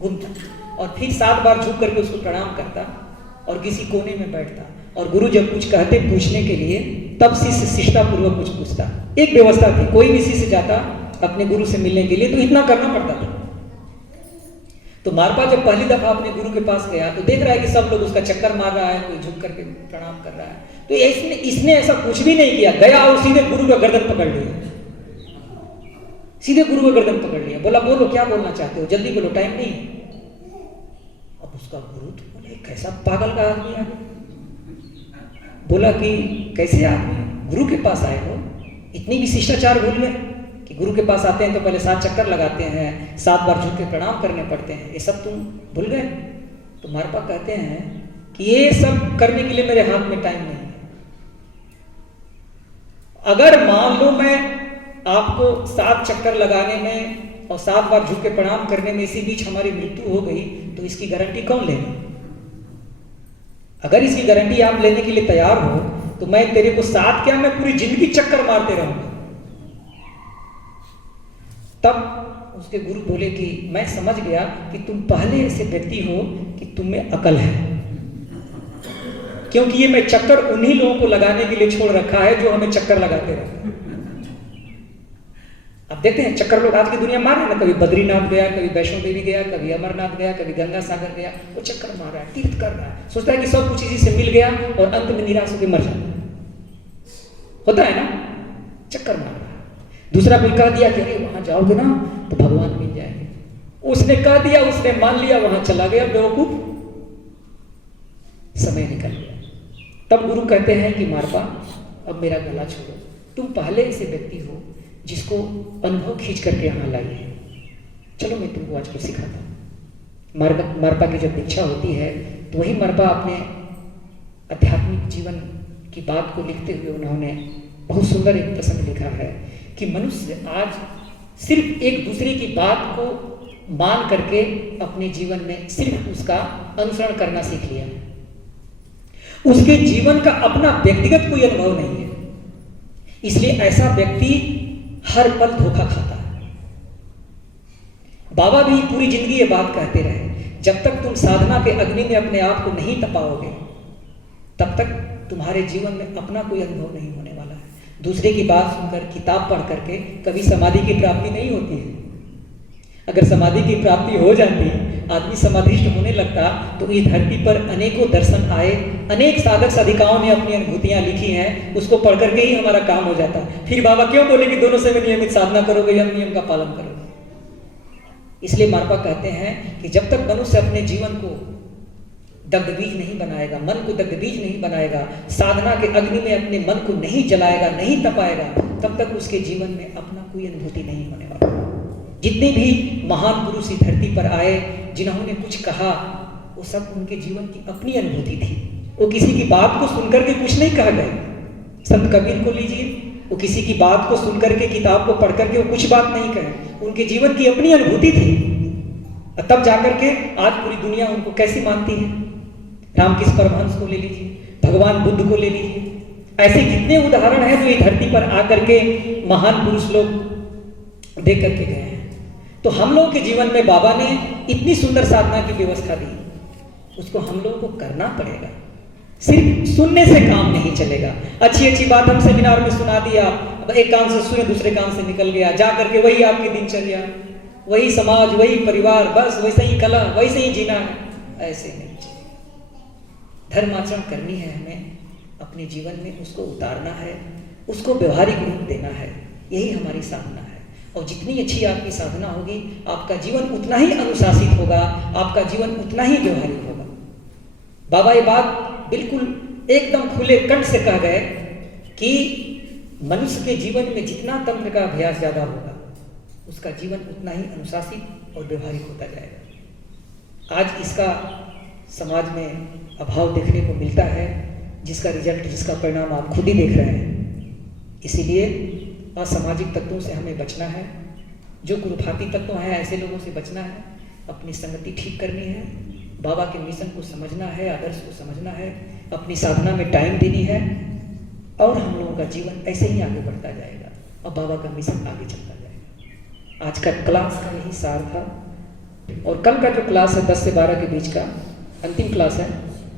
घूमता, और फिर 7 बार झुक करके उसको प्रणाम करता और किसी कोने में बैठता। और गुरु जब कुछ कहते पूछने के लिए तब शिष्य शिष्टापूर्वक कुछ पूछता। एक व्यवस्था थी, कोई भी शिष्य जाता अपने गुरु से मिलने के लिए तो इतना करना पड़ता था। तो मारपा जब पहली दफा अपने गुरु के पास गया तो देख रहा है कि सब लोग उसका चक्कर मार रहा है, कोई झुक करके प्रणाम कर रहा है। तो इसने ऐसा कुछ भी नहीं किया, गया और सीधे गुरु का गर्दन पकड़ लिया, सीधे गुरु का गर्दन पकड़ लिया, बोला बोलो क्या बोलना चाहते हो, जल्दी बोलो, टाइम नहीं। अब उसका गुरु तो बोले कैसा पागल का आदमी है। बोला कि कैसे आदमी, गुरु के पास आए हो, इतनी भी शिष्टाचार भूल गए कि गुरु के पास आते हैं तो पहले 7 चक्कर लगाते हैं, 7 बार झुक के प्रणाम करने पड़ते हैं, ये सब तुम भूल गए। तो मारपा कहते हैं कि ये सब करने के लिए मेरे हाथ में टाइम नहीं है। अगर मान लो मैं आपको 7 चक्कर लगाने में और 7 बार झुक के प्रणाम करने में इसी बीच हमारी मृत्यु हो गई तो इसकी गारंटी कौन लेगा? अगर इसकी गारंटी आप लेने के लिए तैयार हो तो मैं तेरे को 7 क्या, मैं पूरी जिंदगी चक्कर मारते रहूंगा। तब उसके गुरु बोले कि मैं समझ गया कि तुम पहले ऐसे व्यक्ति हो कि तुम में अकल है, क्योंकि ये मैं चक्कर उन्हीं लोगों को लगाने के लिए छोड़ रखा है जो हमें चक्कर लगाते रहते हैं। अब देखते हैं चक्कर लोग आज की दुनिया मार रहे हैं ना, कभी बद्रीनाथ गया, कभी वैष्णो देवी गया, कभी अमरनाथ गया, कभी गंगा सागर गया, वो चक्कर मार रहा है, तीर्थ कर रहा है, सोचता है कि सब कुछ इसी से मिल गया और अंत में निराश होकर मर जाता है। होता है ना, चक्कर मार रहा है। दूसरा कोई कह दिया कि अरे वहां जाओगे ना तो भगवान मिल जाएंगे, उसने कह दिया, उसने मान लिया, वहां चला गया बेवकूफ, समय निकल गया। तब गुरु कहते हैं कि मारपा अब मेरा गला छोड़ो, तुम पहले ऐसे व्यक्ति हो जिसको अनुभव खींच करके यहाँ लाई है, चलो मैं तुमको आज को सिखाता हूँ। मारपा की जब दीक्षा होती है तो वही मारपा अपने आध्यात्मिक जीवन की बात को लिखते हुए उन्होंने बहुत सुंदर एक प्रसंग लिखा है कि मनुष्य आज सिर्फ एक दूसरे की बात को मान करके अपने जीवन में सिर्फ उसका अनुसरण करना सीख लिया है, उसके जीवन का अपना व्यक्तिगत कोई अनुभव नहीं है। इसलिए ऐसा व्यक्ति हर पल धोखा खाता है। बाबा भी पूरी जिंदगी ये बात कहते रहे, जब तक तुम साधना के अग्नि में अपने आप को नहीं तपाओगे तब तक तुम्हारे जीवन में अपना कोई अनुभव नहीं होने वाला है। दूसरे की बात सुनकर, किताब पढ़ करके कभी समाधि की प्राप्ति नहीं होती है। अगर समाधि की प्राप्ति हो जाती, आदमी समाधिष्ट होने लगता, तो इस धरती पर अनेकों दर्शन आए, अनेक साधक साधिकाओं ने अपनी अनुभूतियां लिखी हैं, उसको पढ़ करके ही हमारा काम हो जाता। फिर बाबा क्यों बोले कि दोनों समय नियमित साधना करोगे या नियम का पालन करोगे? इसलिए मारपा कहते हैं कि जब तक मनुष्य अपने जीवन को दग्धबीज नहीं बनाएगा, मन को दग्धबीज नहीं बनाएगा, साधना के अग्नि में अपने मन को नहीं जलाएगा, नहीं तपाएगा, तब तक उसके जीवन में अपना कोई अनुभूति नहीं होने वाला। जितने भी महान पुरुष इस धरती पर आए, जिन्होंने कुछ कहा, वो सब उनके जीवन की अपनी अनुभूति थी। वो किसी की बात को सुनकर के कुछ नहीं कह गए। संत कबीर को लीजिए, वो किसी की बात को सुनकर के, किताब को पढ़ करके वो कुछ बात नहीं कहे, उनके जीवन की अपनी अनुभूति थी। तब जाकर के आज पूरी दुनिया उनको कैसी मानती है। रामकृष्ण परमहंस को ले लीजिए, भगवान बुद्ध को ले लीजिए, ऐसे कितने उदाहरण हैं जो इस धरती पर आकर के महान पुरुष लोग दे करके गए हैं। तो हम लोगों के जीवन में बाबा ने इतनी सुंदर साधना की व्यवस्था दी, उसको हम लोगों को करना पड़ेगा। सिर्फ सुनने से काम नहीं चलेगा। अच्छी अच्छी बात हम सेमिनार में सुना दिया, अब एक कान से सुने दूसरे कान से निकल गया, जा करके वही आपकी दिनचर्या, वही समाज, वही परिवार, बस वैसे ही कला, वैसे ही जीना है। ऐसे नहीं चलेगा। धर्माचरण करनी है हमें, अपने जीवन में उसको उतारना है, उसको व्यवहारिक रूप देना है। यही हमारी साधना है। और जितनी अच्छी आपकी साधना होगी, आपका जीवन उतना ही अनुशासित होगा, आपका जीवन उतना ही व्यवहारिक होगा। बाबा ये बात बिल्कुल एकदम खुले कंठ से कह गए कि मनुष्य के जीवन में जितना तंत्र का अभ्यास ज्यादा होगा, उसका जीवन उतना ही अनुशासित और व्यवहारिक होता जाएगा। आज इसका समाज में अभाव देखने को मिलता है, जिसका रिजल्ट, जिसका परिणाम आप खुद ही देख रहे हैं। इसीलिए असामाजिक तत्वों से हमें बचना है, जो कुरूपाती तत्व हैं ऐसे लोगों से बचना है, अपनी संगति ठीक करनी है, बाबा के मिशन को समझना है, आदर्श को समझना है, अपनी साधना में टाइम देनी है, और हम लोगों का जीवन ऐसे ही आगे बढ़ता जाएगा और बाबा का मिशन आगे चलता जाएगा। आज का क्लास का यही सार था। और कल का जो क्लास है 10 से 12 के बीच का अंतिम क्लास है,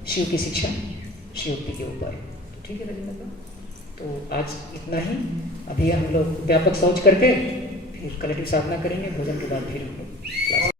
शिव की शिक्षा, शिवोक्ति के ऊपर। तो ठीक है राजेंद्र, तो आज इतना ही। अभी हम लोग व्यापक शौच करके फिर कलेक्टिव साधना करेंगे, भोजन के बाद फिर हम लोग क्लास।